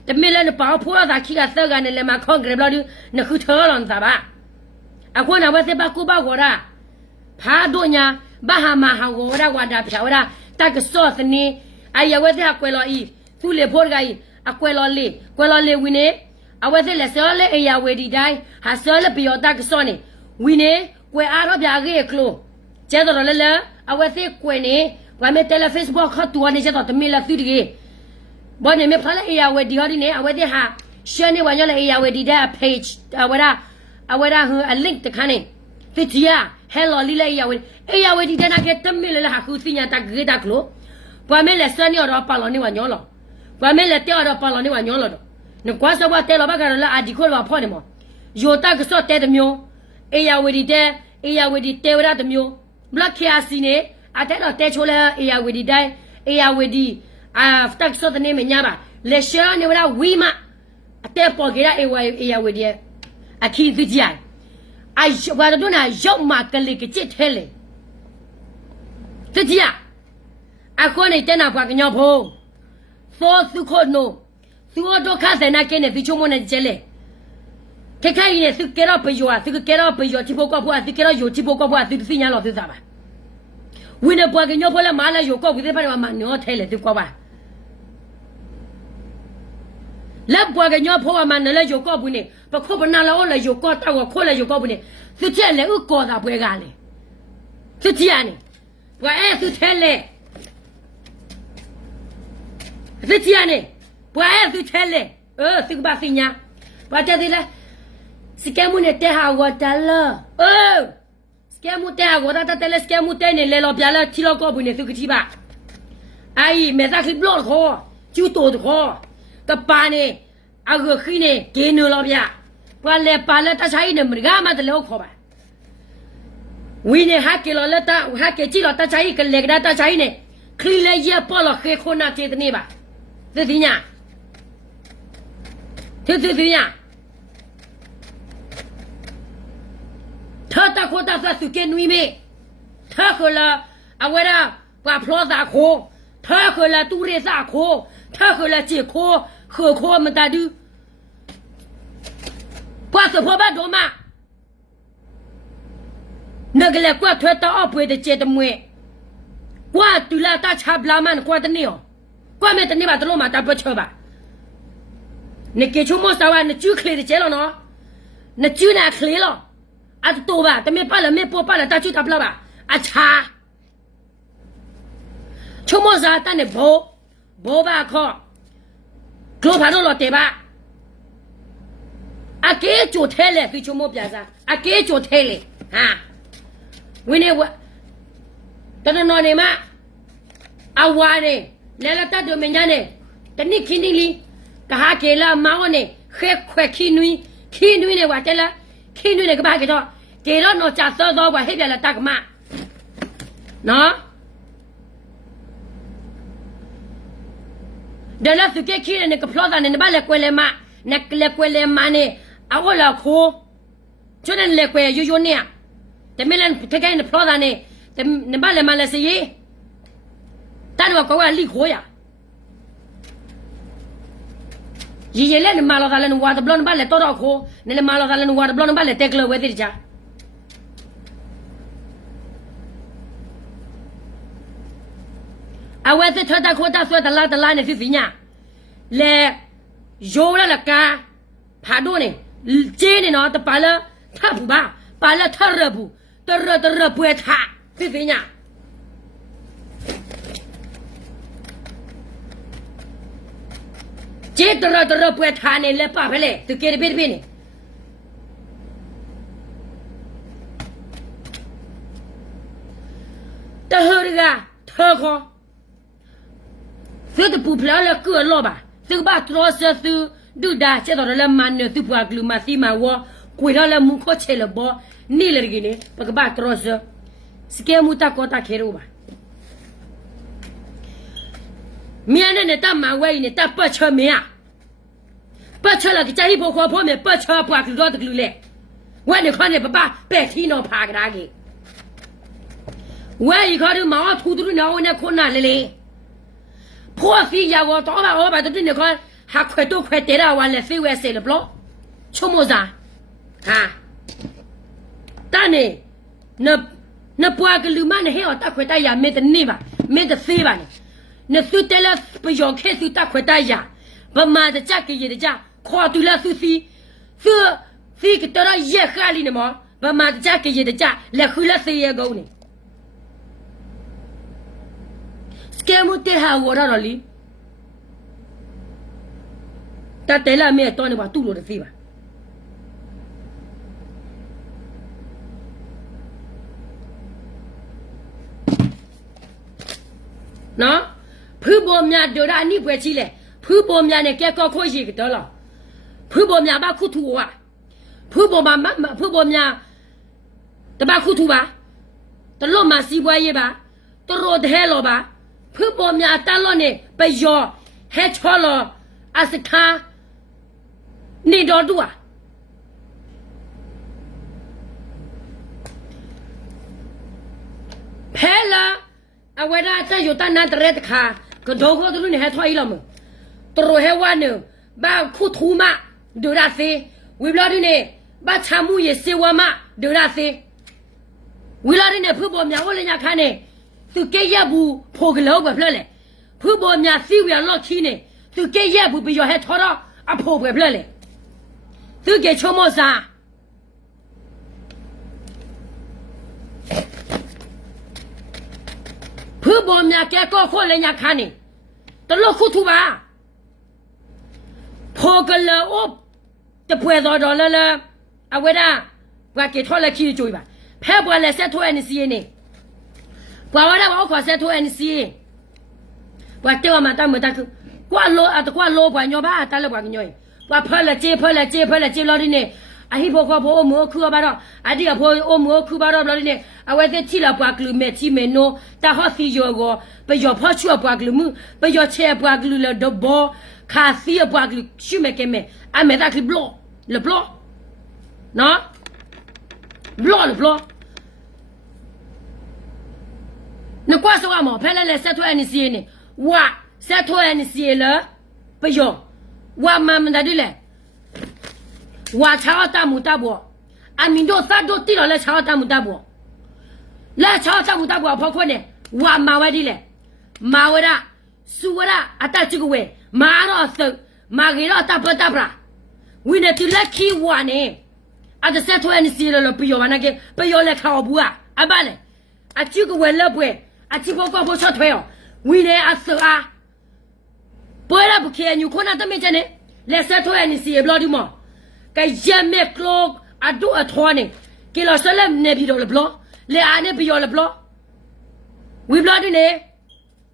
त मिले ने पाओ फो दा खी का स गा ने ले मा खो ग्रेब लो ने खु थ लन ता बा आ को ना वसे बा को बा को रा फा दो nya बा हा मा हा को रा वा दा phya रा ता के सॉस ने आ या वसे हा क्वे लो ई tu le por gai akwelo le wine awese le so le e ya we di dai ha so le pyo ta ke so ni wine kwe a ro bya ge klo che do le awese kwe ni wa me tele Facebook kha tu ni che do me la tu di bo ne me phala e ya we di ho di ne awese ha share ni wa nya le e ya we di da page awara hu a link te khane ti ti ya hello li le e ya we di da na ke te me le ha khu si nya ta ge da klo bo me le so ni ro pa lo ni wa nyo lo wa me le te ora pa lo ni wa nyo lo do ne kwa so wa te lo ba ka la a di ko lo pho ni mo yo ta ke so te de myo AYD တဲ့ AYD တဲဝရတမျိုး block ခါစီနေအတဲ့တော့တဲချိုလဲ AYD တဲ့ AYD တက်ဆော့တဲ့နေမညာပါလက်ရှာနေဝရဝီမအတဲ့ပေါ်ကြရ AYD အခီသူကြအိုင်ဘာတို့နာရောက်မှာကလေးကချစ်ထဲလေတကြီးအခုနေတဲ့နာပွားကညောဖို့သောစုခိုနိုသူတို့ခါစနာကင်းနေဒီချုံမနေကျလေခေခိုင်နေသူကရောပယောသူကရောပယောတိဖို့ကပွားသူကရောယိုတိဖို့ကပွားသူသိညာလို့သူစားပါဝင်းနေပွားကညောဖို့လဲမာလာယိုကောက်ပြီးတဲ့ပါမှာနော်ထဲလေသူကောပါလက်ပွားကညောဖို့မှာနလဲယိုကောက်ဘူးနေပခုပနာလောလဲယိုကောက်တော့ခိုးလဲယိုကောက်ဘူးနေသူချက်လေဥကောတာပွဲကလေသူကြည့်ရနေဘွာအဲသူထဲလေသူကြည့်ရနေဘွာအဲသူထဲလေသူကပါစညာဘာတဲ့ဒီလဲစကဲမှုနဲ့တဲ့ဟာဝတ်တလာစကဲမှုတဲ့ဟာဝတ်တာတဲ့လဲစကဲမှုတဲ့နေလဲလောပြလာချီလောကောဘူးနေသူကတိပါအိုင်မေသာခိဘလော့ခေါ်ကျူတိုခေါ်တပါနေအခုခိနေဂေနလောပြဘာလဲပါလဲတဆိုင်နေမရမတလောခေါ်ပါဝီနေဟာကီလောလက်တာဟာကီချီလောတဆိုင်ကလေကဒါတဆိုင်နေခလီလေရပေါ်လခေခုနာတေတနေပါသတိညာသတိညာ他大口大算是给女妹，他喝了啊为了把葡萄喝，他喝了杜瑞萨喝，他喝了几颗，喝颗没打的，把是破半多嘛？那个来挂脱到二倍的接的没，挂对了大差不拉满挂的你哦，挂没的你把这罗马打不吃吧？你给出么啥玩意？你就可以的接了喏，那就那可以了。啊，多吧，但没办了，没播办了，大就打不了吧？啊，差，出么啥？但你不吧靠，狗爬到了对吧？啊，给就抬了，非出么边上？啊，给就抬了啊！为呢我，到那哪里嘛？啊，我呢，来了大多没人呢，但你肯定哩，干哈给了妈我呢？还快去女呢，我得了。khi nuôi này các bạn cái đó nó chả sơ do và hết là ta mà nó đây là sự cái khi này cái plot này nó bắt là quên mà này áo là khô cho nên là quên yêu nèแต่ไม่เล่นที่cái plot nàyแต่nó bắt là mà là gì ta nó cóว่าลีโค呀ยี่เล่นมาเราการเล่นวัดบล็อนบ้านเล่ตัวเราโคเนี่ยมาเราการเล่นวัดบล็อนบ้านเล่เทคโลเวติจ้าเอาไว้ที่เธอตาโคตาสวยตาลาเนี่ยสิสิเนี่ยเล่โยแล้วล่ะกาพาดูเนี่ยเจเนี่ยเนาะแต่ปาละท่าผู้บ้าปาละท่าระบุตระบุท่าสิสิเนี่ยเจตระปวยทานเนี่ยเล็บป่าไปเลยตุเกย์เบ็ดเนี่ยแต่เฮริกาเธอขอซื้อตัวผู้พลาแล้วเกิดรอบอ่ะซื้อบ้าตรอซื้อดูดาเจ้าตัวละมันเนี่ยซื้อผัวกลุ่มมาซีมาวะคุยแล้วมุขเชลบ่นี่เลยกินเนี่ยปากบ้าตรอซื้อสเกมุตาโคตาเคโรบ่เมียเนี่ยตามาไว้เนี่ยตาปัจเชเมียปัจเชละก็ใจพวกพ่อเมียปัจเชปากรอดกลุเลยวันนี้ข้อเนี่ยป้าแปะที่นอนพากระกี้วันอีกข้อนึงมาทูตุนเอาเนี่ยคนนั้นเลยพ่อสิยาวต่อมาแบบตัวนี้คนหักขวดตัวขวดเตะวันเลยฟิวเอสเลยบล็อกชั่วโมงจ้าฮะตอนนี้เนี่ยปากลืมมันให้เอาตาขวดตายาเมตนี่ป่ะเมตซีป่ะเนี่ยสุดแต่ละประโยคแค่สุดตาขวดตายาประมาณจะจักกี่yearจ้าขวดตุลาซีก็ตัวเราเยอะข้าลีเนี่ยมั้งประมาณจะจักกี่yearจ้าแล้วคือละซีเยอะกูเนี่ยสแกมุตเตอร์หาวัวเราลีแต่แต่ละเมียตัวเนี่ยว่าตู้โหลดซีป่ะเนาะผู้บ่มยาเดี๋ยวอันนี้เพื่อชี้เลยผู้บ่มยาเนี่ยแกก็ค่อยชี้กันตลอดผู้บ่มยาบ้าคู่ถูกอ่ะผู้บ่มยา တပါခုထူပါတလို့မစီပွားရေးပါတရိုဒဟဲလောပါဖူပေါ်များတလို့နေပယောဟဲချောလောအစခါနေတော်တူอ่ะဖဲလာအဝရအတယတနာတရက်တခါကတော့ခေါ်တယ်လို့နေဟဲထွားရလမတရိုဟဲဝါနဘာခုထူမဒူရာစေဝီဘလာဒီနေဘာချာမှုရစေဝမဒူရာစေဝီလာဒီနေဖူပေါ်များဝလညာခါနေသူကဲရဘူးဖိုကလောပဲဖလဲလေဖူပေါ်များစီဝရလော့ချီနေသူကဲရဘူးပြီးရဟဲထော်တော့အဖိုပဲဖလဲလေသူကဲချုံမောစာဖူပေါ်များကဲကောခေါ်လညာခါနေတလို့ခုထူပါဖိုကလောပ်တပွဲတော်တော်လဲအဝဲတာဘာကေထော်လက်ခီကြွေးပါဖဲပွဲလဲဆက်ထိုးအန်စီနေဘာဝရဘာခေါ်ဆက်ထိုးအန်စီဘာတေဝမတာမတာကွာလောအတကွာလောဘာညောဘာတလည်းဘာညောဘာဖလဲကျေဖလဲကျေလော်ဒီနေအဟိဘောခေါ်ဘောမောခူဘာတော့အဒီအဖိုအိုမောခူဘာတော့လော်ဒီနေအဝဲတဲ့ချီလာပွားကလူမဲချီမဲနိုတာဟောစီယောကိုပယောဖောချူပွားကလူမှုပယောချေပွားကလူလဒဘောခါစီပွားကလူရှုမဲကဲမဲအမဲတာကဘလောle blanc non blanc le blanc ne quoi ça va mon pelle le c'est toi initié ne wa c'est toi initié le payo wa mam da de le wa cha ta mu ta bo amin do sa do ti lo le cha ta mu ta bo le cha ta mu ta bo pho kho ne wa ma wa di le ma wa da su wa da ata chi ko we ma ro so ma ge ro ta pa ta bra we need to let key one at the set to any seal of Pio and again Piola Cowbua a ballet a chick well up way a chick of a shot well we need a so ah boy up can you couldn't mention it let's set to any seal bloody more Kay Jemme cloak a do a turning kill us solemn nebby the blow le ane Piola blow we bloody ne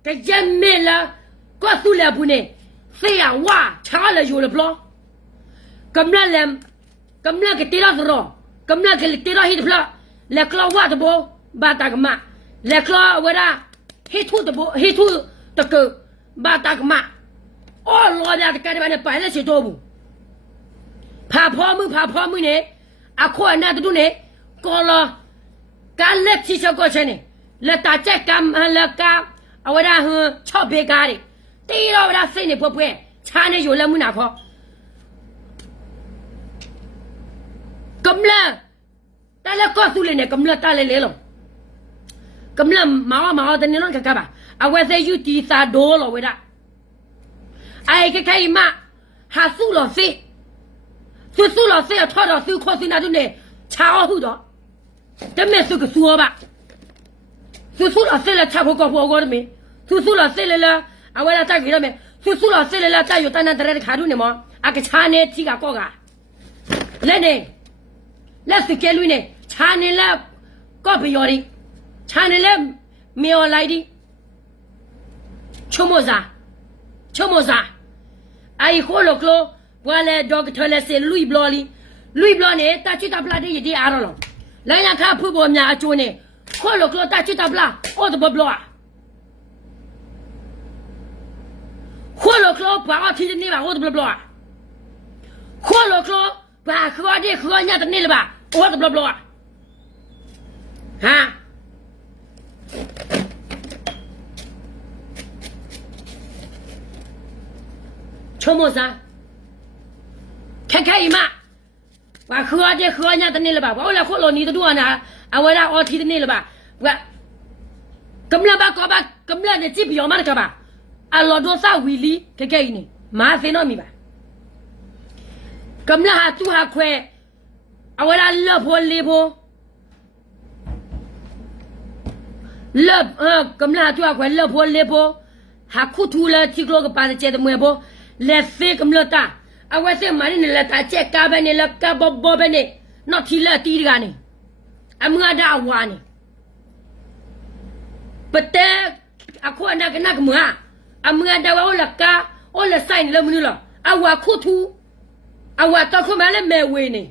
Kay Jemme la go through la bune say a wa Charlie you the blow cầm la làm cầm la cái tê đó rồi cầm la cái tê đó hít phla là clo quá đó bố ba ta cái mạ là clo vậy đó hít thu đó bố hít thu đó cơ ba ta cái mạ ô lo ra cái này phải là gì đâu phá phó mư này à khoa na tụi này còn là cái lệch chỉ cho coi xem này là ta check cam là cam à vậy đó hư cho bê cái đi tê đó vậy đó xây này bố bố cha này rồi là muốn nào khó cầm la ta là có tu lên này cầm la ta lên luôn cầm la máu tên nó cái bà à vậy thì you ti sa đồ rồi vậy đó ai cái mà hà su lo xe su lo xe thoa đó su khó xin nào này cháo hú đó thế mẹ su cái su bà su lo xe là cháo có đó mẹ su lo xe là à vậy là ta cái đó mẹ su lo xe là ta 有单单在卡住呢嘛啊个茶呢几个个来呢let's get you ne chane la ko bi yori chane la me o lai di chomoza ai ho lo klo wala doctor le se lui blo ne ta chi ta bla de yi a ro lo la ya kha phu bo mya a chu ne ho lo klo ta chi ta bla o de bo blo a ho lo klo ba ti de ni ba o de blo a ho lo klo ba khwa de khwa nya de ni le ba o de blo a ha chomoza kai ma wa khwa de khwa nya de ni le ba o la kho lo ni de du na a wa da o ti de ni le ba wa kamla ba ko ba kamla ne ji bi yo ma de ka ba a lo do sa wi li kai ni ma se no mi ba kamla ha tu ha khwe a wa da lo pho le pho lo kamla tu ha khwe lo pho le pho ha khu thu la ti klo ka pa de che de mwe pho le se kamla ta a wa se ma ni le ta che ka ba ni le ka bo bo ba ni no ti la ti ga ni a mga da wa ni pete a khu na ka na ka mga a mga da wa o la ka o la sai ni le mu ni lo a wa khu thu a wa to khu ma le me we ni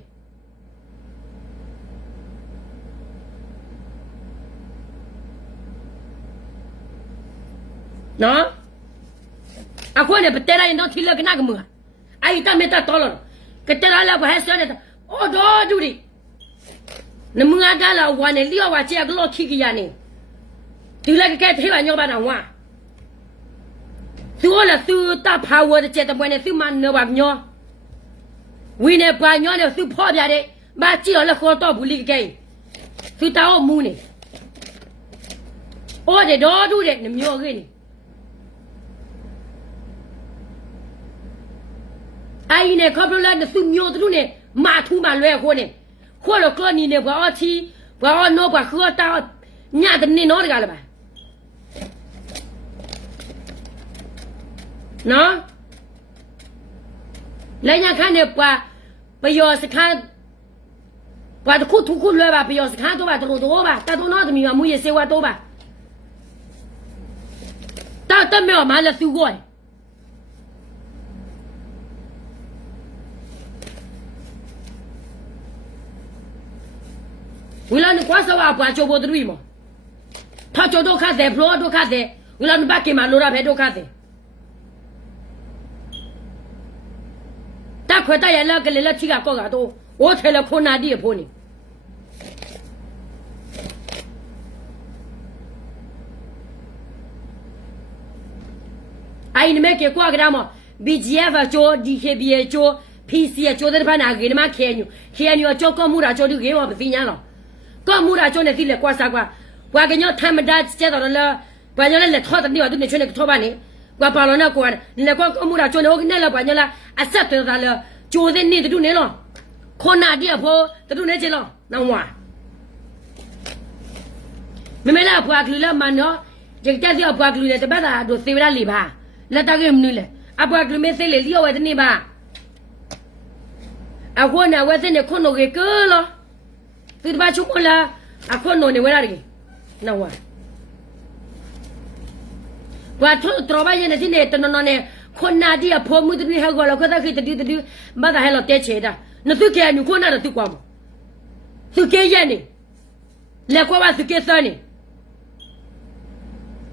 နော်အခုနဲ့ပတဲရရင်တော့ထီလကနာကမအဲ့တမေတာတော်လို့ကတဲရလာဘာဟဲဆွဲနေတာအော်တော့ဒူရီနမငါတာလာဝါနေလျော်ဝါချေကလောခိကရနေဒီလက်ကဲသေးပါညောပါတော့ဝါသူလာသူတာဖာဝတဲ့ချက်တပွဲနဲ့သူမနောပါညောဝင်းနေပါညောနဲ့သူဖော်ပြတဲ့မကြည့်ရလခေါ်တော့ဘူးလိကဲသူတောင်းမူနေအော်တဲ့တော့ဒူတဲ့နမျိုးခင်းနေအဲ့ဒီနဲ့ခေါပလိုလာနဲ့သူမျိုးသူနဲ့မာထူးမှလွဲခိုးနေခိုးလို့ကောနီနေဘာအချီဘာနောဘာခေါ်တာညတဲ့နေနော်တကလည်းပါနော်လည်းညခါနေပါပယောစခန်းဘာတခုထုခုလွဲပါပယောစခန်းတော့ပါတို့တော့ပါတတ်တော့နော်တမီမမူရစေဝါတော့ပါတတ်မြော်မလာသူကိုဝီလာနကွာစဝါပွားချိုဘဒရီမထားချိုဒိုခါတဲ့ဘလောဒိုခါတဲ့ဝီလာနဘကေမာလိုရာဘဲဒိုခါတဲ့တာခွေတရလကလေးလက်ချီကကောကတော့ဝထဲလခုနာဒီဖိုးနေအိုင်နမဲကေကွာကရမ BGF ချို DKBA ချို PC ချိုတဲ့ဘာနာဂိနမခဲညူချိုကမှုရာချိုဒီဂေဝပစီညာလောก็มูราโจเนี่ยสิเลยกว่าซากว่ากันยอธรรมดาเจตอนละว่าเนี่ยเลยทอดนี่ว่าตุเนี่ยชวนเนี่ยทอบ้านนี่ว่าปาลอนะกว่าเนี่ยก็มูราโจเนี่ยโอเนี่ยละว่าเนี่ยละอัศตะละโจเดนี่ตุเนี่ยล่ะคนน่ะดิพอตุเนี่ยเจล่ะนางว่าไม่ล่ะพวกกลืละมันเนาะจังจัดสิพวกกลืเนี่ยตะบะตาดูเสวละลีบาละตะเกมนี่แหละอะพวกกลืไม่เสเลยเลี้ยวไว้ตะนี่บาอะคนน่ะว่าเสเนี่ยคนโนเกเกล่ะသူတပါချုံလာအခုနိုနေဝရရီနော်ဝါဘာထတော်ပါရဲ့နေနေတနော်နဲ့ခွန်နာဒီအဖို့မှုတည်းဟောလောကသခိတတိတတိမသာဟဲလောတဲချေတာနသူကဲညခွန်နာတသူကွာမသူကဲရဲ့နေလက်ကွာပါသူကဲစနေ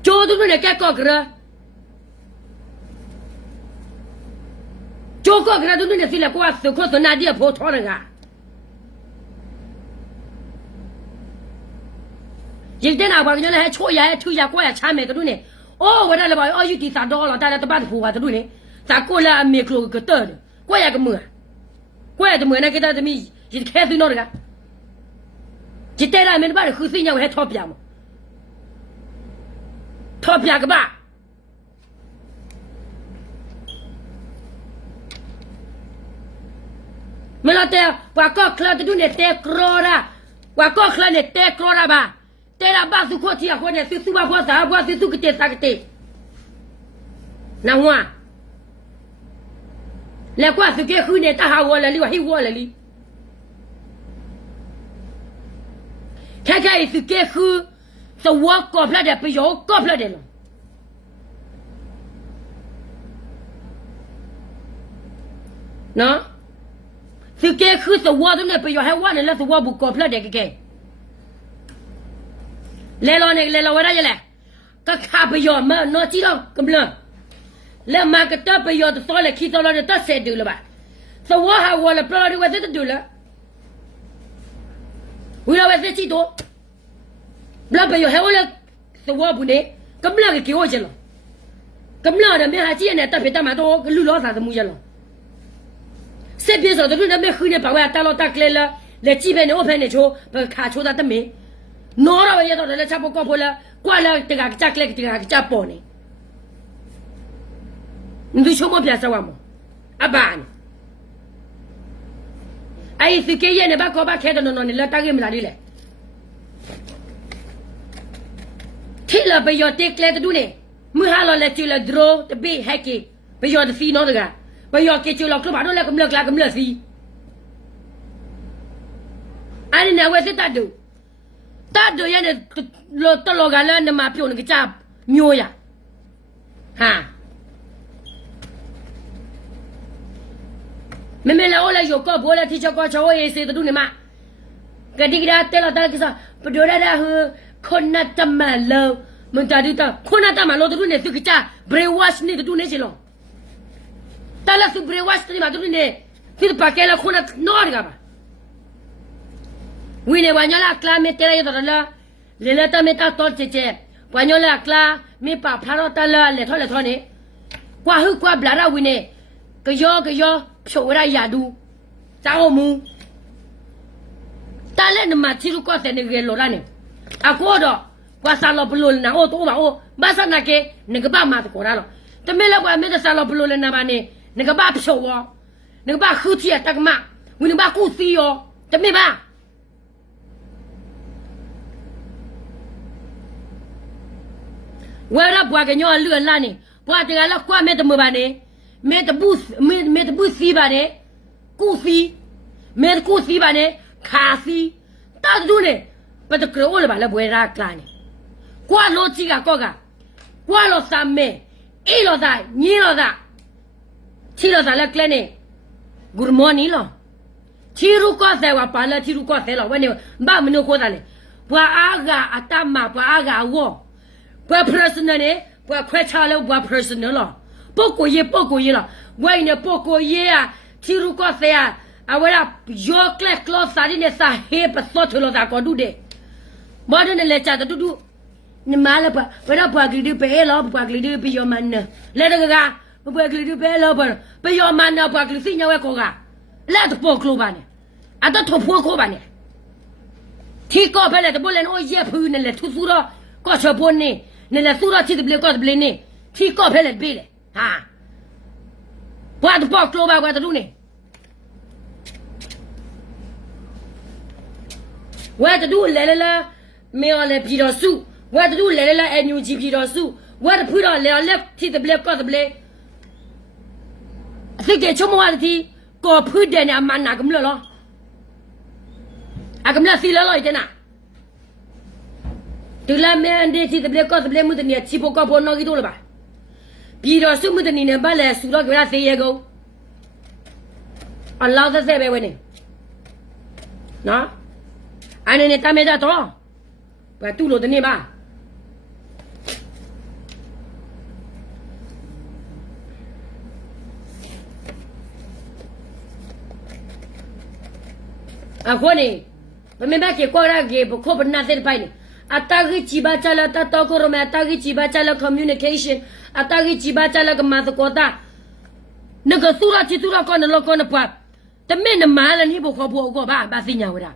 ကျိုးသူနဲ့ကဲကော့ကရကျိုးကော့ကရသူနဲ့စီလက်ကွာသူခွန်နာဒီအဖို့ထောရကยิ่งเต้นเอาไปกันเลยให้ช่วยยายช่วยยาก็อย่าช้าเมย์กันด้วยเนี่ยโอ้วันนั้นเราบอกอ๋อยุติศาสตร์ดอลแต่ละตะบ้านผัวกันด้วยเนี่ยสากลละเมย์ครูก็เตอร์ก็อยากกันเมื่อก็อยากจะเมื่อนะก็จะมีจิตแค่ซื้อนอร์กันจิตเต้นอะไรเมย์บ้านคือสิ่งอย่างให้ทอปยามทอปยากันบ้าเมื่อเราเตะว่าก็คลาดด้วยเนี่ยเตะกรอระว่าก็คลาดเนี่ยเตะกรอระบ้าแต่ละบ้านสุขที่อ่ะคนเนี่ยสุบ้าคนสาวคนสุขเตะสักเตะนะว่าแล้วก็สุขคือเนี่ยตาหาวอะไรลี่ว่าให้วัวอะไรลี่แค่สุขคือสวะกอบพระเดชประโยชน์กอบพระเดชเนาะสุขคือสวะตัวเนี่ยประโยชน์ให้ว่าเนี่ยแล้วสวะบุกกอบพระเดชแก่เลโลเนี่ยเลโลว่าได้ยังไงก็ข้าไปยอมมานอจีเรากำลังแล้วมาก็ต้องไปยอมตัวเลยคิดตัวเราเนี่ยต้องเสร็จดูเลยบ่สวะหาวัวเลยปลาดีกว่าจะดูเลยวิลาเวสจีโตบลาไปยอมให้วัวเลยสวะบุญเนี่ยกำลังก็เกี่ยวกันหรอกำลังเนี่ยไม่หาจีเนี่ยแต่เป็นตามาโตก็ลุ้นล้อสาสมุยกันหรอเสพยาสูบตัวนั้นไม่คืนเนี่ยป่าวตาเราตาเกลือเลยจีเป็นเนี่ยโอเพนเนี่ยโชว์ไปขาโชว์ตาตั้มเมนอราเยอะตัวเลยชาปก็พอละกว่าละติกาจักเล็กติกาจับปอนี่นี่ชมว่าเปียสวามอ่ะบ้านไอ้สิเกยเนี่ยบ้าก็บ้าแค่ตัวน้อยๆนี่ละตาเกมละนี่แหละที่ละไปยอดเต็กเล็กตัวนี่มือหาเราเลยจิละดรอตะบีแฮกกี้ไปยอดฟีนอตะกะไปยอดเกจิละครบาโดละกำเลิกละกำเลิกฟีอันนี้เนี่ยเวสิตาดูตาดูยันโลตโลกันแล้วเนี่ยมาพิวนึกจับมิวยะฮะไม่ละโอละโยก็โบละที่จะก็ชาวเอเซตดูเนี่ยมากระดิกระเตละตะกิซะปะโดระดะฮือคนน่ะตะมาโล mun tadi ta khona ta ma lo tu ne tu ki cha brainwash ni tu ne chi lo ta la su brainwash ni ma tu ne fi pa ke la khona no ga ba wi ne wa nya la kla me tere yo la le la ta me ta to che wa nya la kla me pa pha ro ta la le tho ne kwa hu kwa bla ra wi ne ke yo phyo ra ya du cha ho mu ta le ne ma chi ru ko se ne ge lo ra ne a ko do kwa sa lo blo na o to ba o ba sa na ke ne ga ba ma ko ra lo te me la kwa me sa lo blo le na ba ne ne ga ba phyo wo ne ga ba khu ti ya ta ma wi ne ba ku si yo te me ba wa ra bwa ke nyo lu la ni bwa te ga la kwa me te mo ba ne me te bu si ba ne ku si me ku si ba ne kha si ta du ne ba te kro le ba la bwe ra kla ni kwa lo chi ga ko ga kwa lo sa me e lo da ni lo da chi lo da la kle ne good morning lo chi ru ko se wa pa la chi ru ko se lo wa ne ba me no ko da le bwa a ga atama bwa a ga wo bwa personal ne bwa khwe cha lo bwa personal lo poko ye lo wa ne poko ye a chi ru ko se a awara yo kle klo sa ni ne sa he pa so thlo da ko du de mo de ne le cha da du ni ma la pa wa bwa gli de pe lo bwa gli de pe yo man ne le da ga bwa gli de pe lo ba pe yo man na bwa gli si nya we ko ga le da po klo ba ne a da tho pho ko ba ne thi ko pe le da bo le no ye phu ne le thu su ro ko cho bo ne ne le su ro chi de ble ko de ble ne thi ko pe le be le ha bwa da po klo ba bwa da du ne wa da du le me o le pi do su wa da du le NUG pi do su wa da phu do le thi de ble ko de bleสิเกชมว่าทีก็พูดเดเนี่ยมันหนักกำลังล้อกำลังสิละล้ออีกนะถึงแล้วแม่อันเดียที่ตะเบลก็ตะเบลมุดเนี่ยชิบก็พอนอกี่ตัวละบ่ปีรอสุมุดเนี่ยบ้านแลสุรก็เวลาเสียกูอัลลอฮ์จะเสียไปวันนี้นะอันนี้เนี่ยตามไม่ได้ตัวไปตู้โหลดนี่บ้าအခုနေမမေဘကေကောရကေဘခုပနာတဲ့ပိုင်အတာကြီးချိဘာချလာတတော့ကိုရမအတာကြီးချိဘာချလာ communication အတာကြီးချိဘာချလာကမသကောတာနဂဆူရာချီဆူရာကောနလောကောနပတ်တမင်းနမာလနိဘခေါ်ဖို့ကောဘာစညာဝရာ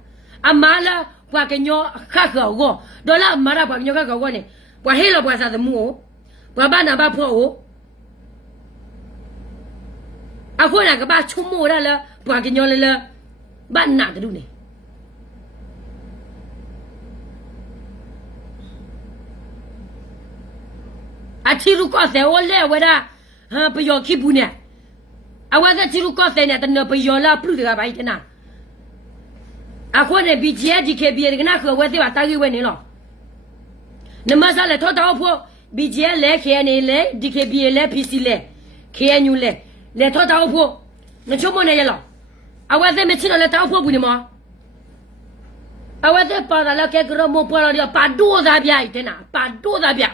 အမာလာဘွာကညောခါကောဒေါ်လာမာရာဘွာညောခါကောနေဘွာဟဲလောဘွာစာသမူဘွာဘာနာဘဖို့အခုနကဘာချုံမိုရလာဘွာကညောလလบ้านหนักดูนี่อาชีรุก็เสียวันแล้วเวลาฮะไปยอขี้บุเนี่ยเอาว่าจะชีรุก็เสียเนี่ยแต่เนไปยอละปลุกกับไปจะน่ะอาคนเนี่ยบีเจจีเคบีกันนะคือว่าที่ว่าตากี่วันนี่หรอเนี่ยมาซะเลยทอดเอาพวกบีเจเล่เคเนี่ยเล่ดีเคบีเล่พีซีเล่เคยูเล่เลยทอดเอาพวกเนี่ยชั่วโมงเนี่ยหรออาว่าจะไม่ชินอะไรท้าวพวกบุญมั้งอาว่าจะปาดแล้วแกกระโมปาดเดียวปาดูซาเบียอีเทน่ะปาดูซาเบีย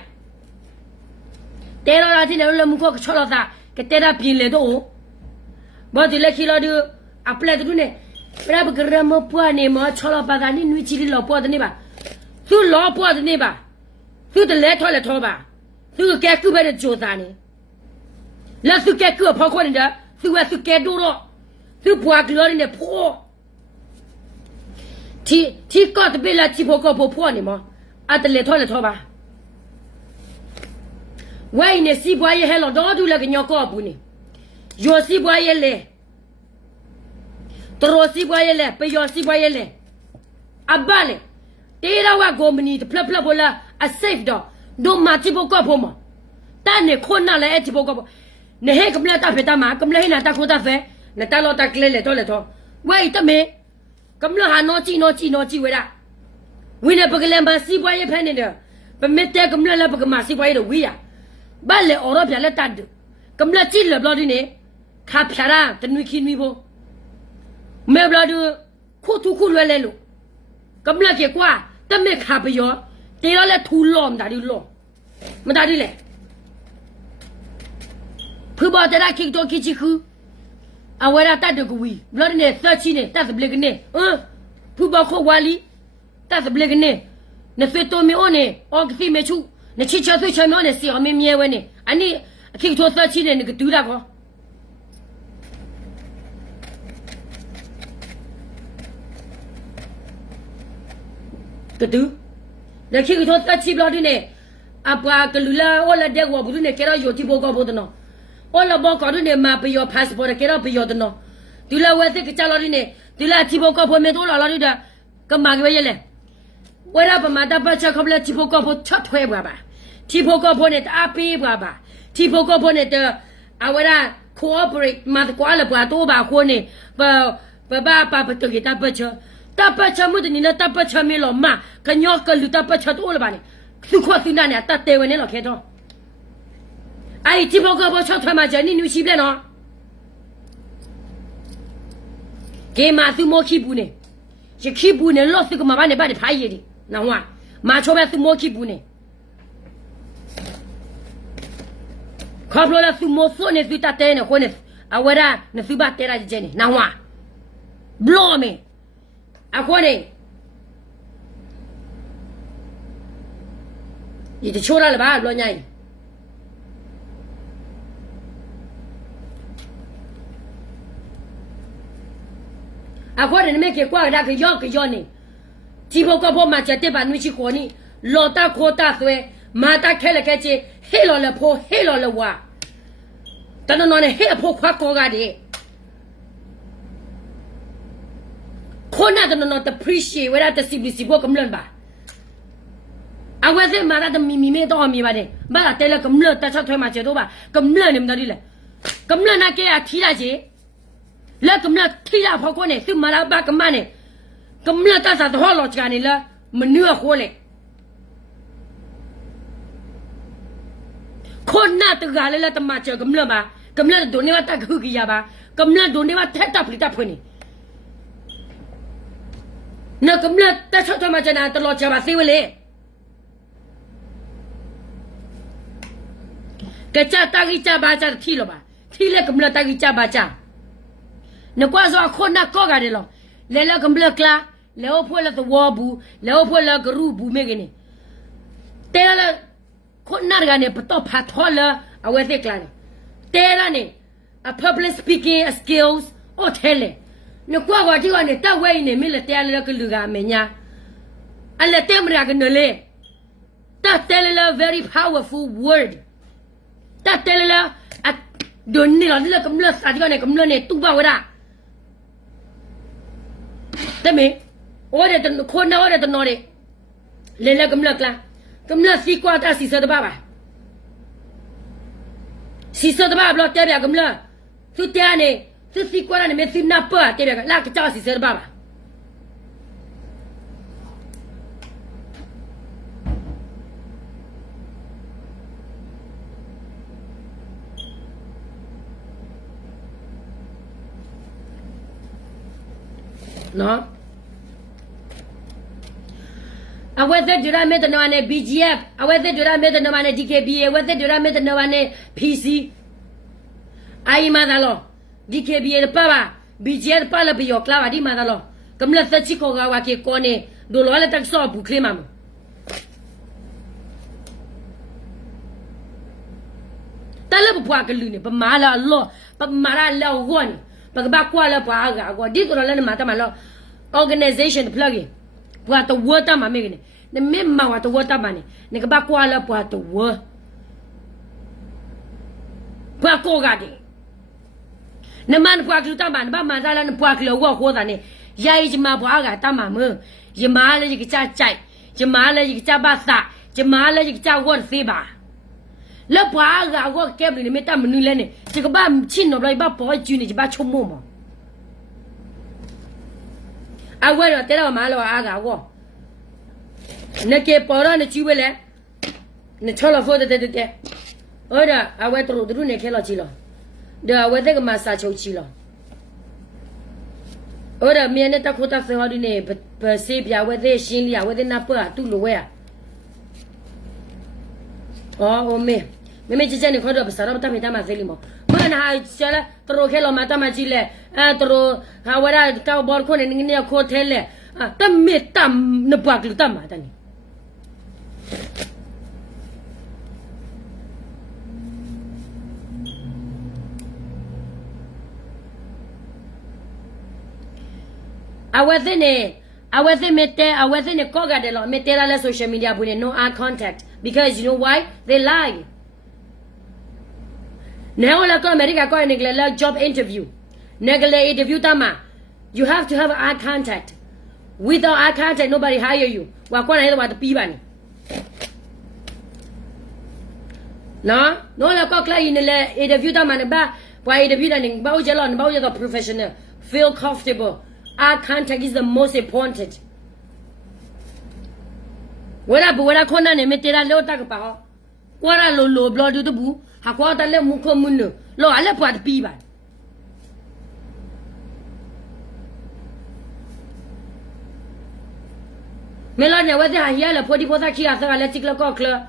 เตะเราที่เนี่ยเรามุขก็ชอบเราซะแกเตะเราปีนเลยตัวบ่ที่เล็กขี้เราดูอัปเดตดูเนี่ยเราไปกระโมปาดเนี่ยมั้งชอบเราปาดนี่นุ่ยชิลิเราปาดนี่บ่าสู้เราปาดนี่บ่าสู้แต่เล็กท้อบ่าสู้แกคือแบบโจซานี่แล้วสู้แกคือพอคนเนี่ยสู้ว่าสู้แกดูรอသူဘွားကလော်နေဖို့တီကော့တပိလာချီဖို့ကောဖို့နေမအတလေထောလေထောပါဝိုင်းနေစီဘွားရဲ့ဟဲလောတော့ဒူလကညောကောဘူးနေယိုစီဘွားရဲ့လေတရိုစီဘွားရဲ့လေပယောစီဘွားရဲ့လေအဘလေတေရဝဂိုမနီဖလဖလဘလာအဆေဖ်တော့ဒိုမာချီဖို့ကောဖို့မတန်နေခွန်းနာလေအချီဖို့ကောနေဟဲကမလာတာဖေတာမာကမလာဟိနာတာခိုတာဖဲ那大老大给来多来多，喂，得没？咁样还拿几回来？为了不给两把西瓜也拍你的，不没得咁样来不给马西瓜也的喂呀，把来熬到片来打的，咁样进了不了的呢，看片啦，等你看你不？没不了的，苦来了，咁样结果，得没看不要，得了来吐老大的老， မတားဒီလေဖူဘောတရာခိတိုခိချီခုအဝရတတ်တကူဝီဘလတ်နဲ့သက်ချီနဲ့တတ်ဘလကနေဖူဘောခေါ်ဝါလီတတ်ဘလကနေနဖေတိုမီအိုနေအော်ကစီမေချူနချီချဆွချမောနေစီအမေမြဲဝဲနေအနိခိတိုသက်ချီနဲ့ကတူတာကောကတူလက်ခိတိုသက်ချီဘလတ်နေအပွားကလူလာအိုလာတဲ့ကောဘူးနေကေရောယိုတီဘောကောဘောတနော်အော်လာဘောကောနေမှာပယော passport ကေရောပယောတနော်ဒီလာဝဲစစ်ကချလာနေဒီလာတီဘောကောဘောမေတိုလာလာနေတာကမာကပဲရလေဝဲရပမာတပတ်ချက်ခပလက်တီဘောကောဘောချတ်ထွဲပါတီဘောကောဘောနဲ့အပေးပါတီဘောကောဘောနဲ့အဝရ cooperate မှာကွာလပွားတော့ပါခိုးနေပါတကီတပတ်ချက်မှုတနီနဲ့တပတ်ချက်မေလောမကညောကလူတပတ်ချက်တော့လပါနေသူခွတ်စင်းနဲ့တတ်တယ်ဝင်နေလို့ခဲတော့အဲ့ဒီဘောကဘောချောက်ထွက်မှဂျန်နီနူရှိပြနော်ဂေမာသူမိုခိဘူးနေရခိဘူးနေလော့စကမဘာနေဘာနေဖိုင်ရည်နော်ဝါမာချောပဲသူမိုခိဘူးနေခေါပလိုလာသူမိုဆိုနေသူတတ်တယ်နေခွနေအဝရနေသူဘတ်တဲရာဂျန်နေနော်ဝါဘလောမေအခုနေဒီတချိုးရလပါလောညိုင်းအခုနေမေကေကွာဒါကယောနေဒီဘောကဘောမှာချက်တဲ့ပါနွေချီခေါ်နီလော်တာခေါ်တာဆွဲမာတာခဲလကဲချေဟေလော်လဖိုဟေလော်လဝါတနနော်နဲ့ဟေအဖို့ခွာခေါ်ကတဲ့ခေါ်နာတနနော်တ appreciate ဝရတစီဘစီဘောကမလွန်ပါအဝဲစမာရတမီမေတော့မီပါတယ်ဘာတဲလကမလတချထွဲမှာကျေတော့ပါကမလနေမတော်ဒီလေကမလနာကေအထီလာချေလက်ကမလထီလာဖောက်ကိုနေသူမလာဘကမနဲ့ကမလတဆာတော့လောချကနေလာမနူခေါ်လေခေါ်နာတကလည်းတမချကမလပါကမလဒိုနေဝတခုကရပါကမလဒိုနေဝထက်တပ်ပလီတပ်ဖွနေနကမလတချထွဲမှာချနာတလောချပါစီဝလေကကြတာကြီးကြပါကြထီလို့ပါထီလေကမလတာကြီးကြပါကြနကွာဆိုခုနကောကတယ်လို့လဲလကမလကလာလဲဖို့လဲသဝဘူးလဲဖို့လဲဂရုဘူးမေကနေတဲလခုနကနေပတော့ဖတ်ထော်လအဝဲတဲ့ကလာတဲရနေ a public speaking skills အိုထဲလေနကွာကဒီကနေတဝဲနေမလဲတဲလကလူကမညာအလဲတဲမရကနလေတတဲလ very powerful wordတတဲလအဒွန်နီလာကမလစာဒီကနေကမလနေတူပါဝရတမေအော်ရတဲ့ခေါ်နာရတဲ့နော်လေလေလကမလကလာကမလစီကွာတာစီစဒဘာပါစီစဒဘာဘလတဲရကမလသူတဲနေသူစီကွာနေမစီနာပါတဲရကလာကချာစီစဒဘာပါနော်အဝဲသက်ဒရမေတနဝနဲ့ BGF အဝဲသက်ဒရမေတနဝနဲ့ DKBA အဝဲသက်ဒရမေတနဝနဲ့ PC အိုင်မာဒါလော DKBA ပါပါ BGF ပါလပယောကလာဝဒီမာဒါလောကမလသက်ချီခေါကဝါကေကိုနေဒိုလောလက်တက်ဆော့ဘူးခလီမမတလဘပွားကလူနေပမာလာလောပမာလာလောဝွန်ပကဘာကွာလာပွားကကွာဒီတော့လည်းမတမလော organization plug in ပွားတော့ဝတ်တမမေကနေနမေမဝတော့ဝတ်တမနေနကဘာကွာလာပွားတော့ဝပွားကိုကတဲ့နမန်ပွားကလူတမန်ဘာမှသာလာနပွားကလောဝခေါ်တာနေယာယီဂျမပွားကတမမယမားလည်းကကြကြိုက်ယမားလည်းကကြပါသယမားလည်းကကြဝတ်သေးပါလက်ပွားကကဲဘလနေမတမနူလဲနေဒီကဘာချင်းတော့လိုက်ဘာပေါ်ကျူနေဘာချုံမောမအဝဲတော့တဲတော့မလောအားကောနကေပေါ်ရနေချီဝဲလေနေချောလဖို့တဲ့အော်ဒါအဝဲတို့နေခဲလို့ချီလို့ဒါအဝဲတဲ့ကမစာချုပ်ချီလို့အော်ဒါမြန်နဲ့တခုတဆဟောဒီနေဘစေးပြဝဲတဲ့ရှင်းလျာဝဲတဲ့နပ်ပါတူလိုဝဲ哦妹姐姐你看到不是？我们他妈这里嘛，我那还写了，他说开了嘛，他妈进来，他说还为了搞包可能你要靠天嘞，他没他那不给他嘛的呢。I was in it, Koga de lo, metera la social media, but no eye contact. Because you know why? They lie. Now, like America, go and job interview. Negale interview tama. You have to have eye contact. Without eye contact, nobody hire you. Wakwana head what the people. No, like in the interview tama ba. Why interview and baujalon, bauja professional. Feel comfortable. Eye contact is the most important. What I call an emitted low tag about? What a low blood to the boo? How quite a little mucomuno. Lo, I left what people. Melonia, whether I hear a potty was a key as a electrical cockler.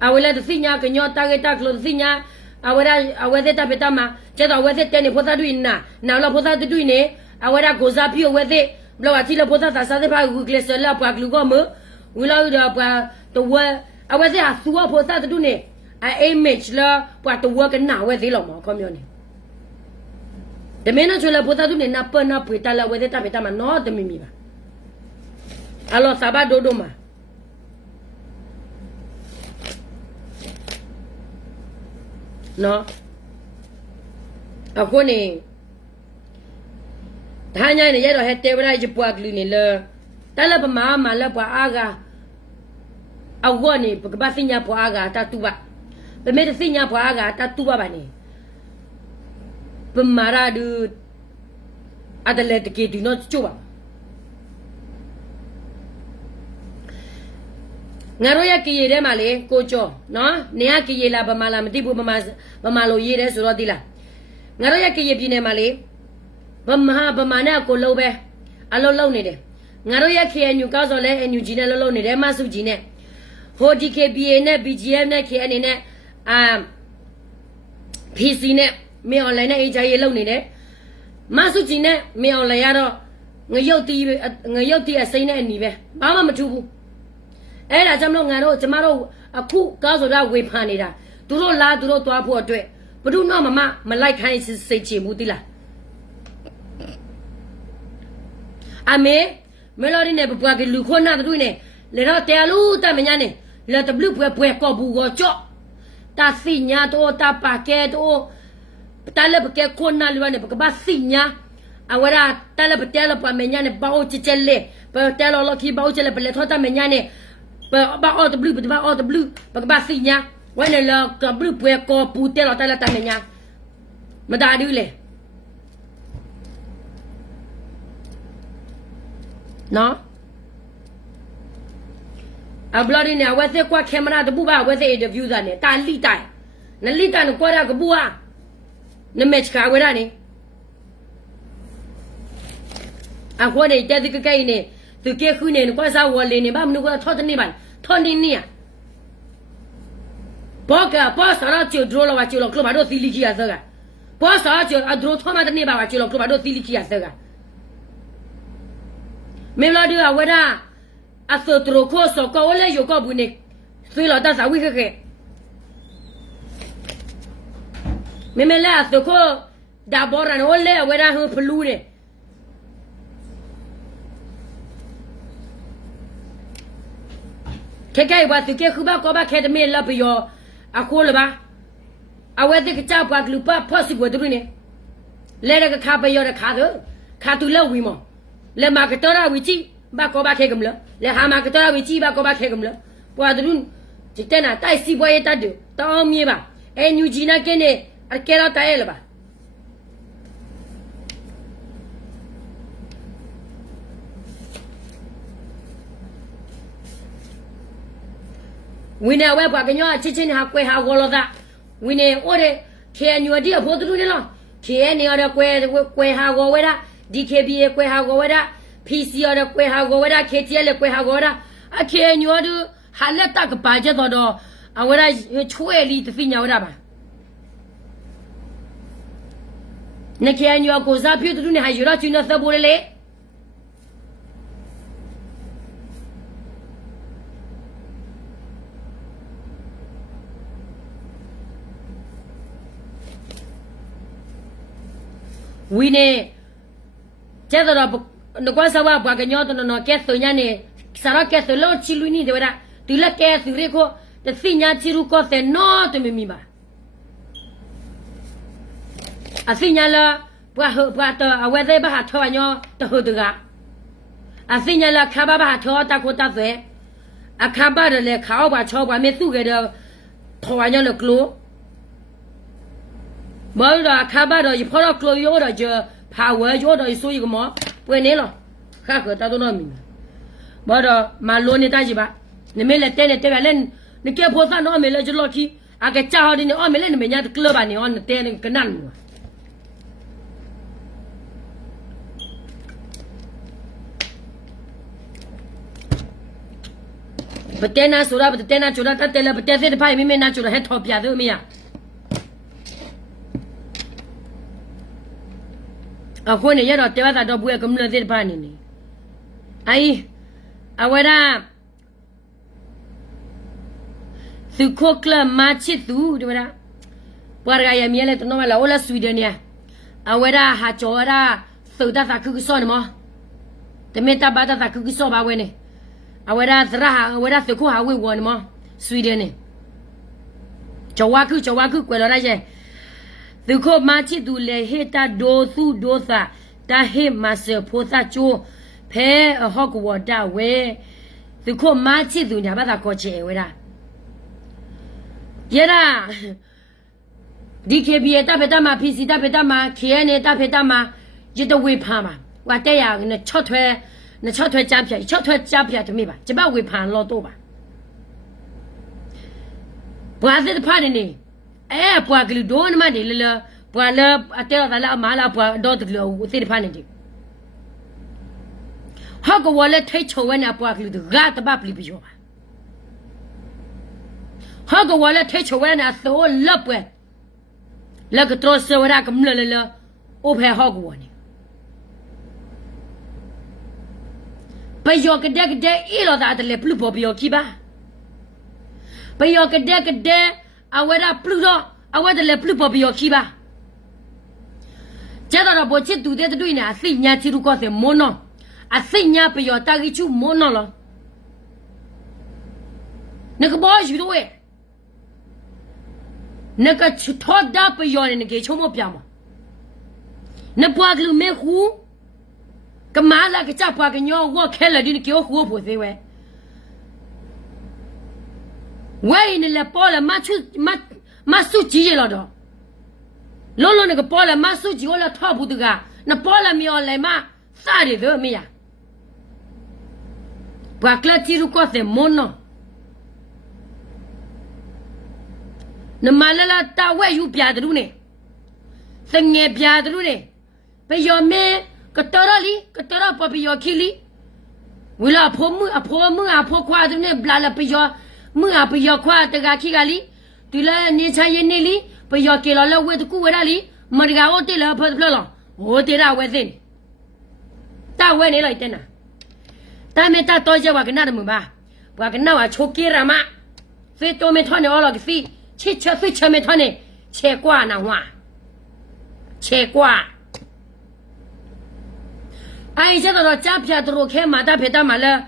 I will let the thing out and your target close thing. I will let tapetama, just I was it ten what I doing now. Now, what I doing it. Awara goes up here with it. Blow a tilla pota that Saturday Google Sella Palugomo. Will out the work. I was there to work for that doing it. I image la what the work and now with the Lomo community. The manager la pota doing up and up with Tala with the Tapitama, not the Mimiba. Alo Sabado Doma. No. According. Hanya ni jado hete bra jepua glini le. Tala pemama la pua aga. Awani pekebasinya pua aga tatuba. Pemedisinya pua aga tatuba bani. Pemara du adalet ke du not coba. Ngaroya kiye de male kocho, no? Nia kiye la pemala metipu pemalo ye de surodila. Ngaroya kiye pine male. Bamana ko low be alo low ni de ngaro ya ke nyu ka so le nyu ji ne lo low ni de ma su ji ne ho DKBA ne BGM ne ke ani ne PC ne me online ne AJ low ni de ma su ji ne me online ya do ngayot ti a sai ne ani be ba ma thu bu ai da jam lo ngaro jama do aku ka so da we phan ni da tu ro la tu ro twa pho atwet badu no ma like khai sai chi mu ti la Ame, melody ne bua ke lu khona tu ne. Le ro te alu ta menya ne. Le te blu pwe ko bu go cho. Ta sinya to ta pa ke to. Ta le ke khona lu ne ba sinya. Awara ta le te le pa menya ne ba o chichele. Ba te lo ki ba o chele le tho ta menya ne. Ba o te blu ba o te blu ba sinya. Wa ne le ka blu pwe ko pu te lo ta le ta menya. Ma da du le. No? A bloody now, what's the qua camera the buba, whether it of you than it? Ta lita. Nalita and Quara Gabua. Nemechka, where any? And what a dedicated to get Hunin was our wall in Bam Nuga Totaniban, Tony near. Poker, post out your draw at your club, I don't see Ligia Zaga. Post out your draw Thomas neighbor at your club, I don't see Ligia Zaga. Melody awara asotro koso ko ole yoko bune suilo ta sa wike memela asoko da boran ole awara hu plure keke wa tuke kuba ko ba kede me la biyo akola ba awete ke cha ba lupa possible drune le ga kha ba yo da kha do kha tu lo wi mo le marketora wichi ba ko ba khe gam lo le ha marketora wichi ba ko ba khe gam lo pwa drun jitena tai si bwa ye ta de taw mie ba NUG na ke ne a ke ra ta ele ba wine we bwa ke nyo a chichin ha kwe ha go lo da wine ore ke nyu di a bo dru ne lo ke ne ore kwe ha go we da DKBA kwe ha go wada PC ora kwe ha go wada KTL kwe ha go wada a ke nyu du ha le ta ka ba je do ဝရချွဲလီတသိညာဝရပါနခေညောကိုစားပြတူနေဟာယူရချင်သဘောလေဝီနေကျတော့နကွာစဝါဘာကညောတနကဲဆိုညာနေစရကဲဆိုလို့ချီလူနီတွေရတူလကဲသူရကိုတသိညာချီရကိုတဲ့နော်တမီမီပါအသိညာလာဘွားဘွားတော့အဝဲသေးဘာထောညောတဟုတ်တကအသိညာလာခါဘာဘာထောတကိုတသွဲအခါဘာလေခါအောဘာချောဘာမေသူကေတော့ထောညောလကလိုမော်ဒါခါဘာတော့ရဖော်ကလိုယောတော့ကျဖာဝဲယောတော့ဆိုရကမောပွင့်နေလောခါကတတော့နော်မီမော်တော့မလိုနေတာကြီးပါနမေလက်တဲနဲ့တဲပါလဲနကေဖို့သနော်မေလဲကျလို့ခီအကချာဟောဒီနေအော်မေလဲနမေညာကလဘာနေအော်တဲနေကနန်ဘတဲနာဆိုတာဘတဲနာချူတာတဲလဲဘတဲစစ်တဖိုင်မိမနာချူတာဟဲ့ထော်ပြသေးမရအခုနေရတော့တဲဝတာတော့ဘူးကမလို့စစ်တဖိုင်နေနေအိုင်အဝရသူခိုကလမချစ်သူဒီမလားပွာရရမြဲလဲတနော်မလားဟိုလာဆွီဒင်နီအဝရဟာချောရာသုဒတာခုကစောနမတမေတာဘာတာခုကစောပါဝဲနေအဝရသရဟာအဝရသခုဟာဝေဝနမဆွီဒင်နီချောဝါခုကွယ်လောရရဲ့သူခိုမချစ်သူလေဟေတာဒိုသူဒိုသာတာဟေမဆဖိုသာချိုဖဲဟော့ကဝတာဝဲသူခိုမချစ်သူညာဘာသာကောချေဝဲတာရရာဒီကေဘီတာဖက်တာမှာဖီစီတာဖက်တာမှာခေရနေတာဖက်တာမှာရတဝေဖာမှာဝါတဲ့ရနဲ့6ထွဲကြားပြ6ထွဲကြားပြတမိပါကျမဝေဖာလောတော့ပါဘွာစစ်ဖာနေဘွာကလူဒိုနမဒီလဘွာလအတဲတာလာမလာဘွာတော့တလူစစ်ဖာနေဒီဟာကဝလဲထိတ်ချုံဝဲနေဘွာကလူဂါတဘပလီပြောပါဟာကဝလဲထိတ်ချုံဝဲနေသောလပ်ဝဲလကထရဆဝရကမလလအိုဖဲဟောကဝနေပယောကဒက်အီလောတာတလေပလူပေါ်ပြောခိပါပယောကဒက်အဝရပလူတော့အဝတလေပလူပေါ်ပြောခိပါကျတော့ဘောချစ်တူတဲ့တွေ့နေအသိညာချီရကောတဲ့မွန်နော်အသိညာပယောတာကြီးချူမွန်နော်လောနကဘောရှိတော့နကချထောဒါပယောနေကေချုံမပြမနပွားကလူမဲခုကမာလာကချပွားကညောဝခဲလာဒီကေခုဖို့သေးဝဲဝဲနေလေပေါ်လာမဆုကြီးရတော့လုံးနကပေါ်လာမဆုကြီးဟောလာထောက်ဘူးတကနပေါ်လာမြော်လေမစရသေးမရဘွာကလတီရကောတဲ့မွန်နော်နမလလာတာဝဲယူပြတယ်လူနေသငယ်ပြတယ်လူနေပယောမဲကတော်လီကတော်ပပယောခီလီဝလာဖိုမအဖိုခွာတယ်နေဘလာလပယောမအပယောခွာတကခီကလီတူလာနေချရင်နေလီပယောကေလောလဝဲတကူဝဲလာလီမရကအိုတေလဖတ်ဖလောဟိုတေရဝဲစင်းတာဝဲနေလိုက်တဲ့နာတာမေတာတော့ကြဝကနာဒမဘာဘဝကနာဝချိုကေရမဖေတိုမေထောနေအော်လကစီ切没穿呢，切挂那话，切挂。哎，现在到家片都开马大片大马了，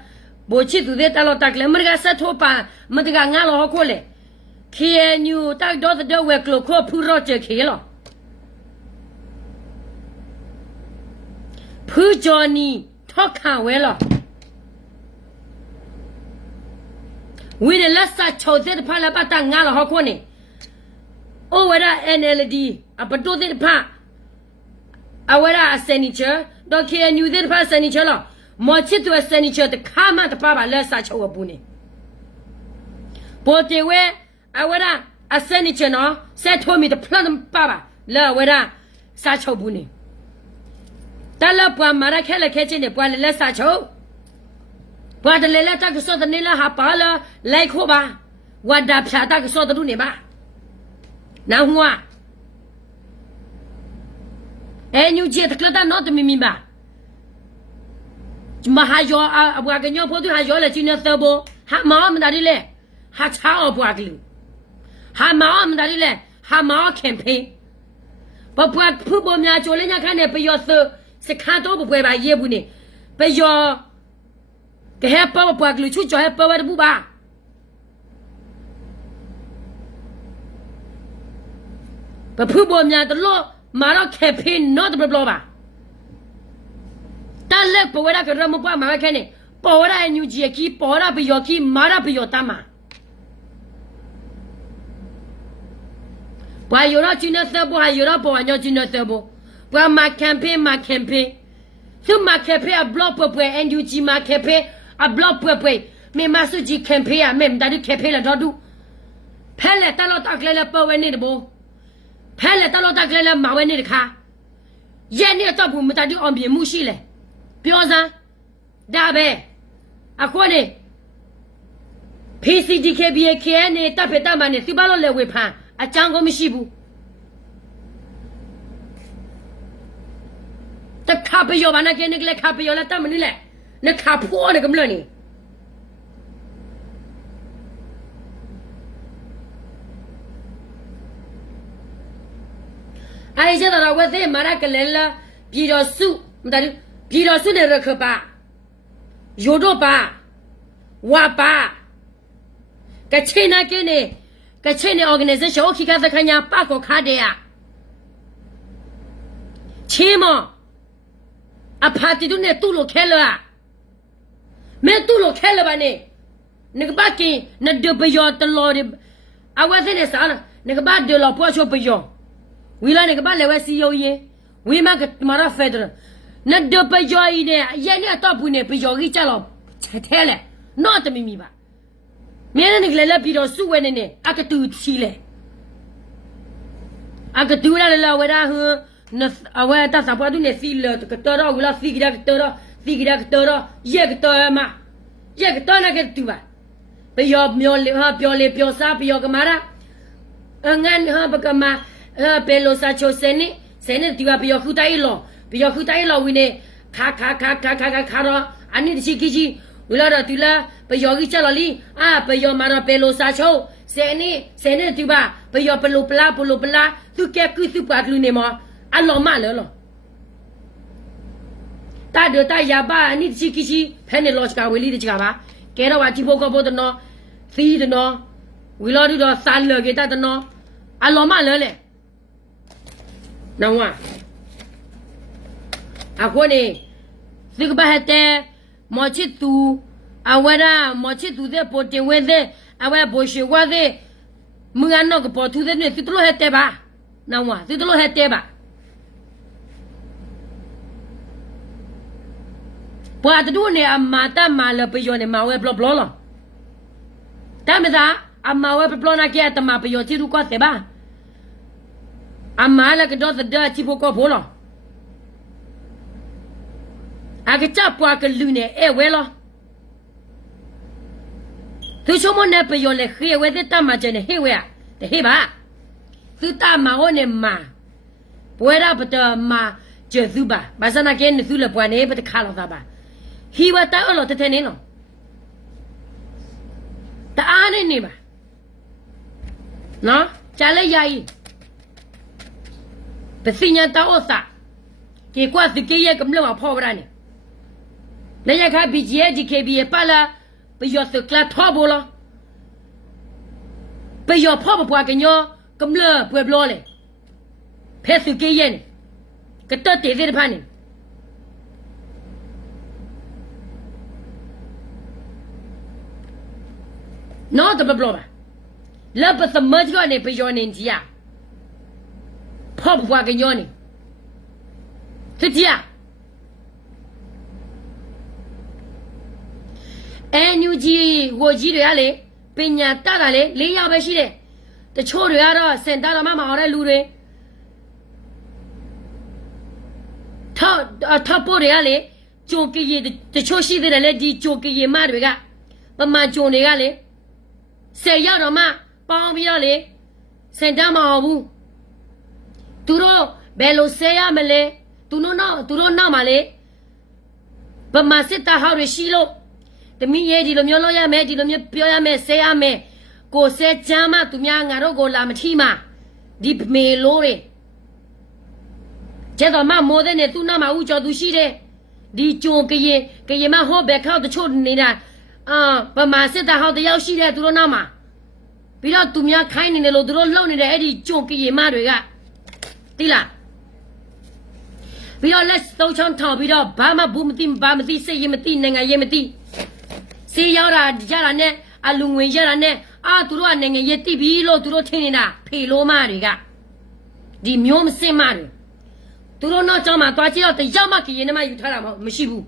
不去都在大老大了，没得个石头板，没得个俺老好过嘞，开牛大刀子的外头靠铺绕着开了，铺着你他看完了。为了拉萨炒菜的怕了把蛋俺了好看呢，我为了 NLD 啊不多的怕，啊为了生意车，到开牛的怕生意车了，没去做生意车的卡嘛的爸爸拉萨炒我不呢，不对喂，啊为了啊生意车呢，晒脱米的怕的爸爸拉为了萨炒不呢，但了不马上开了开进的不了萨炒。不然来了，这个说的你了还罢了，来可吧？ wada phata ke so tu ne ba na hua enyu je ta klata no te mi ba ma ha yo abwa ke nyo pho tu ha yo le chin ne thabo ha ma ma da le ha cha abwa ke lu ha ma ma da le ha ma campaign ပပဖူပေါ်များချိုလေးညခန့်နဲ့ပယောစခါတော့ပွဲပါရေးဘူးနေပယောကဟပပကလူချူချောဟပဝတ်ဘူးပါပဖူပေါ်များတလို့မာတော့ခဲဖေးနော်တဘလပါတလက်ပဝရကရမပွားမှာခဲနေပေါ်ရအညူကြီးကီပေါ်ရပယောကီမာရပယောတမဘာယောရချင်းနဲ့သဘောဟာယောရပေါ်အညချင်းနဲ့သဘောဘာမကမ်ပိန်းသူမကဖေးအဘလော့ပွဲ NUG မကဖေးအဘလော့ပွဲမေမဆုကြီးကမ်ပိန်းအမေမဒါဒီကဖေးလာတော့ဒူဖဲလေတလို့တက်လေပေါ်ဝဲနေတဘောဖဲလေတလို့တက်လေမဝဲနေတခါရဲနေတော့ဘူးမတတူအောင်ပြမှုရှိလေပြောစမ်းဒါပဲအခုနေ PCDKBK နဲ့တပ်ဖက်တပ်မနဲ့စီပါလို့လေဝေဖန်အကြောင်းကိုမရှိဘူးတခါပယောဘာနာကနေကလေခါပယောလာတမနီလေနခါဖိုးနေကမလို့နေအိုင်ကျတော့ဝတ်သေးမရကလေလာပြည်တော်စုမတဘူးပြည်တော်စုနဲ့ရခပါယိုတော့ပါဝါပါကချင်နာကင်းနေကချင်နေ organization ခိကသခညာပကောခါတဲ့ချင်းမအဖာတီတို့နဲ့တူလို့ခဲလာမဲတူလို့ခဲလာပါနဲ့ငကဘာကင်းနဒဘယောတလော်အဝဲစနေစားငကဘာဒေလော်ပွားချိုပယောဝီလာငကဘာလေဝဲစီယိုယေဝီမကမရာဖက်ဒရနဒဘယောဤနဲ့ရဲနဲ့တော့ဘူးနဲ့ပယောကြီးကြလောထဲလေနော်တမီမီပါမင်းနဲ့ကလေးလက်ပြီးတော့စုဝဲနေနေအကတူချီလေအကတူလာလာဝဲတာဟနအဝဲတာစပွားသူနေစီလကတော်ဝလာစီကရကတော်ရဲကတော်မရဲကတော်နာကတူပါပယောမျောလေဟာပြောလေပြောစားပယောကမာရာငန်ဟာပကမာပေလိုစာချိုစနေတူပါပယောခူတိုင်လောဝင်းနေခါတော့အနိတရှိကကြီးဝလာတော့တူလာပယောကြီးချက်လာလီပယောမာရပေလိုစာချိုစနေတူပါပယောပလိုပလာသူကဲကူစုပါလူနေမအလောမလဲလောတာဒတာယာပါအနိတရှိကကြီးဖဲနေလောစကဝေလီတကြပါကဲတော့ဝါချိဖို့ကဖို့တနော်သီးတနော်ဝီလာတူတော့စာလကေတတနော်အလောမလဲလေနော်ဝါအခုနေစိကဘဟတဲ့မောချစ်သူအဝရမောချစ်သူတဲ့ပိုတင်ဝဲတဲ့အဝဲဘိုရှိဝဲတဲ့မငါတော့ကပေါ်သူတဲ့နေသူတို့ဟဲ့တဲ့ပါနော်ဝါသူတို့ဟဲ့တဲ့ပါပွာတူနေအမတာမလပယောနေမဝဲဘလောလောတမသာအမဝဲဘလောနာကဲတမပယောချီရူကောတဲ့ပါအမလာကတော့တဲ့ချီဖို့ကောဘောလောအကချပွားကလူနေအဲဝဲလောသူချမနေပယောလေခေဝဲတဲ့တမကျနေဟေဝဲတဲ့ဟေပါသူတမဟောနေမှာပွဲရပတမကျေစုပါဘာစနာကဲနေသူလပွားနေပတခါလောသာပါဟီဝတာအလောတဲ့နေလောတအားနေပါနော်ကြားလဲယာယီပစိညာတောစာကေကွာစကေရဲ့ကမ္လမဖော်ဗရာနေလေရခါဘီဂျီရဲ့ဒီကေဘီရဲ့ပါလာပယောစကလာထောဘောလားပယောဖော်ဘပွားကညောကမ္လပွေဘလောလေဖဲစကေရဲ့ကတတေသေးဖာနေနော်တဘဘလောပါလပ်ပသမတ်ကနေပယောနေကြီးဖော်ဘပွားကညောနေသတိယNUG ဝကြီးတွေကလေပညာတတ်တာလေ၄ယောက်ပဲရှိတယ်တချို့တွေကတော့စင်တာတော့မအောင်တဲ့လူတွေထောက်ပို့တွေကလေကြိုကရီတချို့ရှိသေးတယ်လေဒီကြိုကရီမတွေကပမာကြုံတွေကလေ 10ရောက်တော့မှပေါင်းပြီးတော့လေစင်တမ်းမအောင်ဘူးသူတို့ဘယ်လိုဆဲရမလဲသူတို့နောက်မှာလေဗမာစစ်တပ်ဟောက်ရရှိလို့တမီးရဲ့ဒီလိုမျိုးလုပ်ရမယ်ဒီလိုမျိုးပြောရမယ်ဆဲရမယ်ကိုဆဲချမ်းမသူများငါတို့ကိုလာမထီမှာဒီမေလို့တွေကျတော့မမိုးတဲ့နဲ့သူ့နောက်မှာဦးကျော်သူရှိတယ်ဒီကြုံကရင်မဟောဘက်ခောက်တချို့နေတာဗမာစစ်တပ်ဟောက်တယောက်ရှိတယ်သူတို့နောက်မှာပြီးတော့သူများခိုင်းနေတယ်လို့သူတို့လှုပ်နေတယ်အဲ့ဒီကြုံကရင်မတွေကတိလားပြီးတော့လက်သုံးချောင်းထောင်ပြီးတော့ဘာမှဘူးမသိစိတ်ရင်မသိနိုင်ငံရင်မသိစီရောက်တာကြတာနဲ့အလူငွေရတာနဲ့သူတို့ကနိုင်ငံရေးတိပြီလို့သူတို့ထင်နေတာဖေလို့မတွေကဒီမျိုးမစင်မတွေသူတို့နောက်ကျောင်းမှာတွားကြည့်တော့တယောက်မှကရင်နဲ့မှယူထားတာမရှိဘူး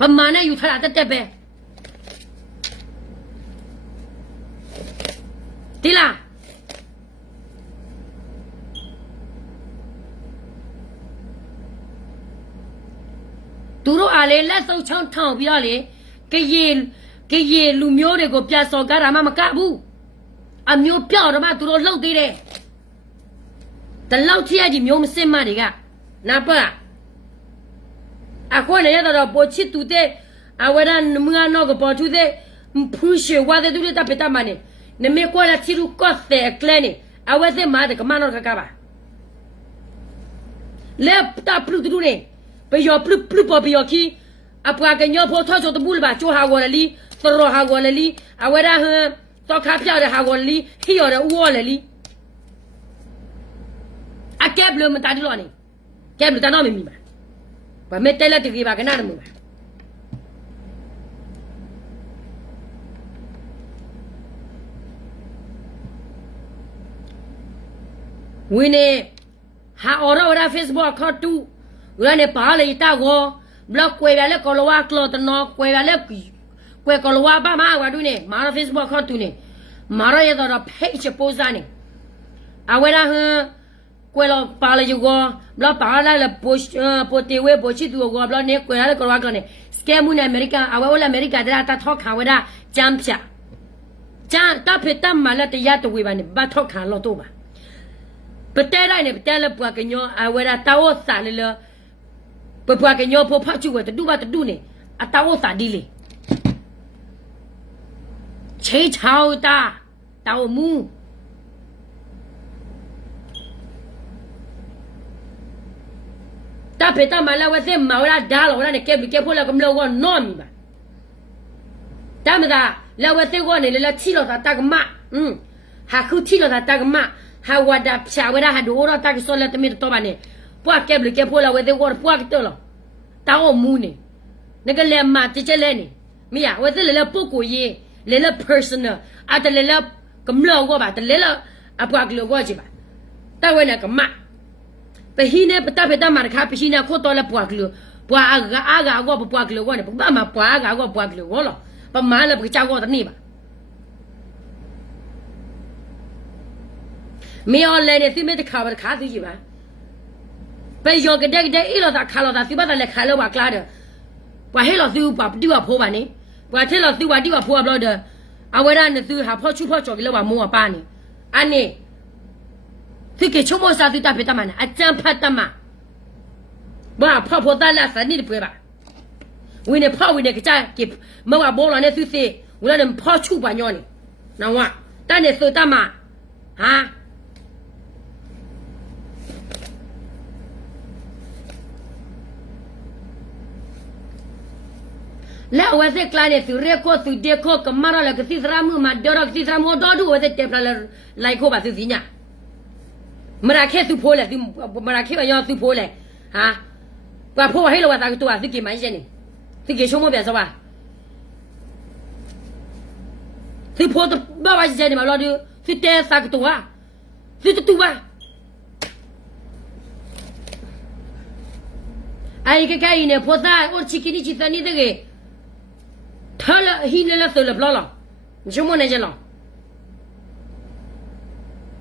ဗမာနဲ့ယူထားတာတက်ပဲဒီလားသူတို့အားလေလက်စုပ်ချောင်းထောင်ပြီးတော့လေကရေလူမျိုးတွေကိုပြစော်ကားတာမှမကဘူးအမျိုးပြောက်တော့မှသူတို့လှုပ်သေးတယ်တလောက်ထိရကြီးမျိုးမစင်မတွေကနာပါအခုလည်းရတော့ပိုချစ်သူတဲ့အဝရန်မငါတော့ကပေါ်သူတဲ့ဖူးရှေဝါတဲ့သူတွေတပ်ပတမနဲ့နမေကွာလာချီလူကော့တဲ့ကလနေအဝဲတဲ့မာတဲ့ကမနောခကပါလက်တာပလူတူနေဘယောပလူပေါ်ဘယောခီအပွားကညောဖို့ထောက်ချတဘူးလပါချိုဟာဝလလီသရဟာဝလလီအဝရဟန်တော့ခါပြတဲ့ဟာဝလလီဟီရတဲ့ဦးဝလလီအကက်ဘလမတာဒီလောနေကဲဘလတနာမမီပါဘာမဲတဲလက်တကြီးပါကနာမူပါဝင်းနေဟာအော်ရော Facebook ခေါ်တူရနေပါလေတာကိုဘလော့ကွယ်ရလေကောလဝါကလောတနောကွယ်ရလေကွယ်ကောလဝါဘာမဝါဒူနေမာ Facebook ခေါ်တူနေမာရရတော့ page ပိုးစားနေအဝဲရာဟန်ကွယ်လောပါလေယူကိုဘလော့ပါလာလေပိုတေဝဲပိုချီတူကိုဘလော့နေကွယ်ရလေကောလဝါကလည်း scam နဲ့ America အဝဲဝဲ America တရာတထောက်ခါဝဲတာဂျမ်ဖြာဂျန်တပ်ဖက်တမလာတရတဝေးပါနေဘာထောက်ခါလို့တော့ပါပတဲတိုင်းနဲ့ပတဲလပွားကညောအဝဲတာတောက်စာလေပပွားကညောဖို့ဖတ်ချူဝဲတူပါတူနေအတောက်စာဒီလေချေချောက်တာတောက်မူတာဖေတာမလာဝဲစမော်လာဒါလောရနဲ့ကဲဘီကဲဖို့လာကမလောကနော်မီပါတာမသာလာဝဲစကောနေလေချီလောတာတကမဟာခုချီလောတာတကမဟာဝဒါဖြာဝဒါဟာဒိုရောတာကဆောလက်တမီတော့ပါနေပွားကဲဘလကဲဖိုလာဝဲတဲ့ဝါပွားကတော့တောင်းမူနေငကလေမတချလဲနေမရဝဲတဲ့လေပုတ်ကိုရေးလေလေ personal အတလေလေကမလောကပါတလေလေအပွားကလောကကြပါတဝဲနေကမပဟိနေပတပတမာခါပဟိနေခိုတော်လေပွားကလောပွားအာကောပွားကလောကနေပမပွားအာကောပွားကလောလောပမာလေပချာကောတနေပါမေော်လဲနေသိမဲ့တခါပါခါသိကြပါပဲယောကတဲ့အေးလို့သာခါလို့သာသိပါတယ်လေခါလို့ပါကလာတယ်ဘာဟဲလို့သူပါတိဝဖိုးပါနေဘာထဲလို့သူပါတိဝဖိုးပါလို့တယ်အဝရနဲ့သူဟာဖောက်ချူဖောက်ကြော်ကလေးပါမိုးပါနေအနေသိကချုံမစာသူတပ်ပြတမနာအကျန်းဖတ်တမဘာဖောက်ဖို့တလာစနိတွေပါဝင်းနေဖောက်ဝင်းနေကြကိမောဘောလာနေသူသိဝလာနေဖောက်ချူပါညောနေနော်ဝတန်းနေသုတမဟာและวะเซคลาเนี่ยสุเรโคสุเดโคกมาราละกสิสรามุมาดอรกสิสรามุดอดูวะเซเตปลาไลโคบาสุสิญามราเคสุโพแหละสุมราเคบะยอสุโพแหละฮะกว่าโพให้ละวะตาตัวสุกิมันเช่นนี่สุกิชโมเปียซะป่ะสุโพตบะวะเช่นนี่มาลอดูสุเตสักตัวสุตุวะไอ้กะๆเนี่ยโพซาโอชิกินี่จิตานี่เตเก他了，he了走了不了，你什么那些了？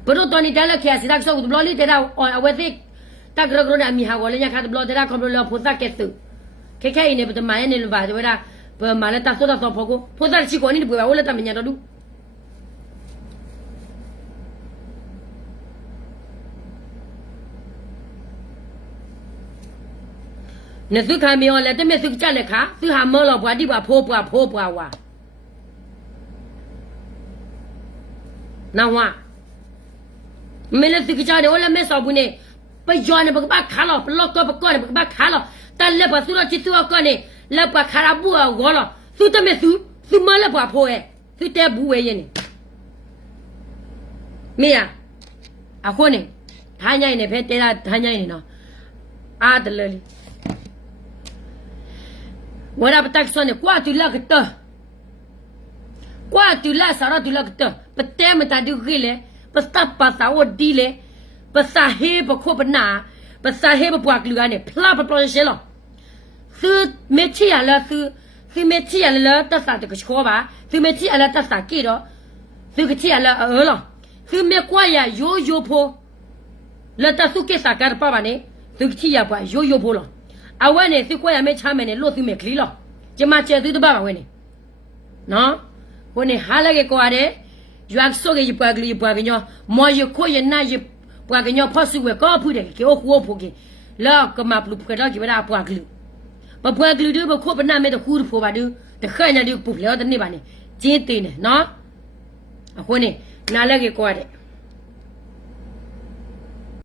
不如当你带了开始，他说我不了，你带他哦，我这大个个人米哈，我人家看不了，带他看不了菩萨给走，开呢不是买呢了吧？对吧？不买了，他说他说婆婆，菩萨去过你的不吧？我来他们家都， ne su kha me o le te me su cha le kha su ha mo lo bwa di bwa pho bwa wa na wa me le su cha de o le me so bu ne pa yo ne ba kha lo lo ko ba ne ba kha lo ta le ba su lo chi su ko ne le ba kha ra bu go lo su te me su ma le bwa pho e su te bu we yin ne me ya a ko ne ha nya ne phe te la ha nya ne no a de le wala batak so ne kwa tu la ka ta qua từ la sao từ la cái bật tem mà ta được ghi lệ bật ta bật ta ổn đi lệ bật sa he bật khô bật nà bật sa he bật bạc lừa này pla bật plong xe lo sư mẹ chi à la sư mẹ chi à la ta sa cái khó ba sư mẹ chi à la ta sa kia đó sư cái chi à la ở lo sư mẹ qua ya yo po la ta su cái sa cái ba ba này sư cái chi ya ba yo po lo à vậy này sư qua ya mẹ cha mẹ này lo sư mẹ kli lo chỉ mà chơi sư đó ba vậy này nóวันนี้หาแล้วก็ว่าเด้อยากส่งให้ปากลีปากเนาะมออยู่คุยน่าอยู่ปากเนาะพอสิเวก็พูดได้ก็โอ้โหกิแล้วก็มาปลุกกันแล้วจิบ่ได้ปากลีบ่ปากลีดูบ่โคบน่าแม่ตะคูพูบ่ดูแต่เคยน่ะดูปุ๊บแล้วตอนนี้บัดนี้จีนตีเนี่ยเนาะคนนี้น่าแล้วก็ว่าเด้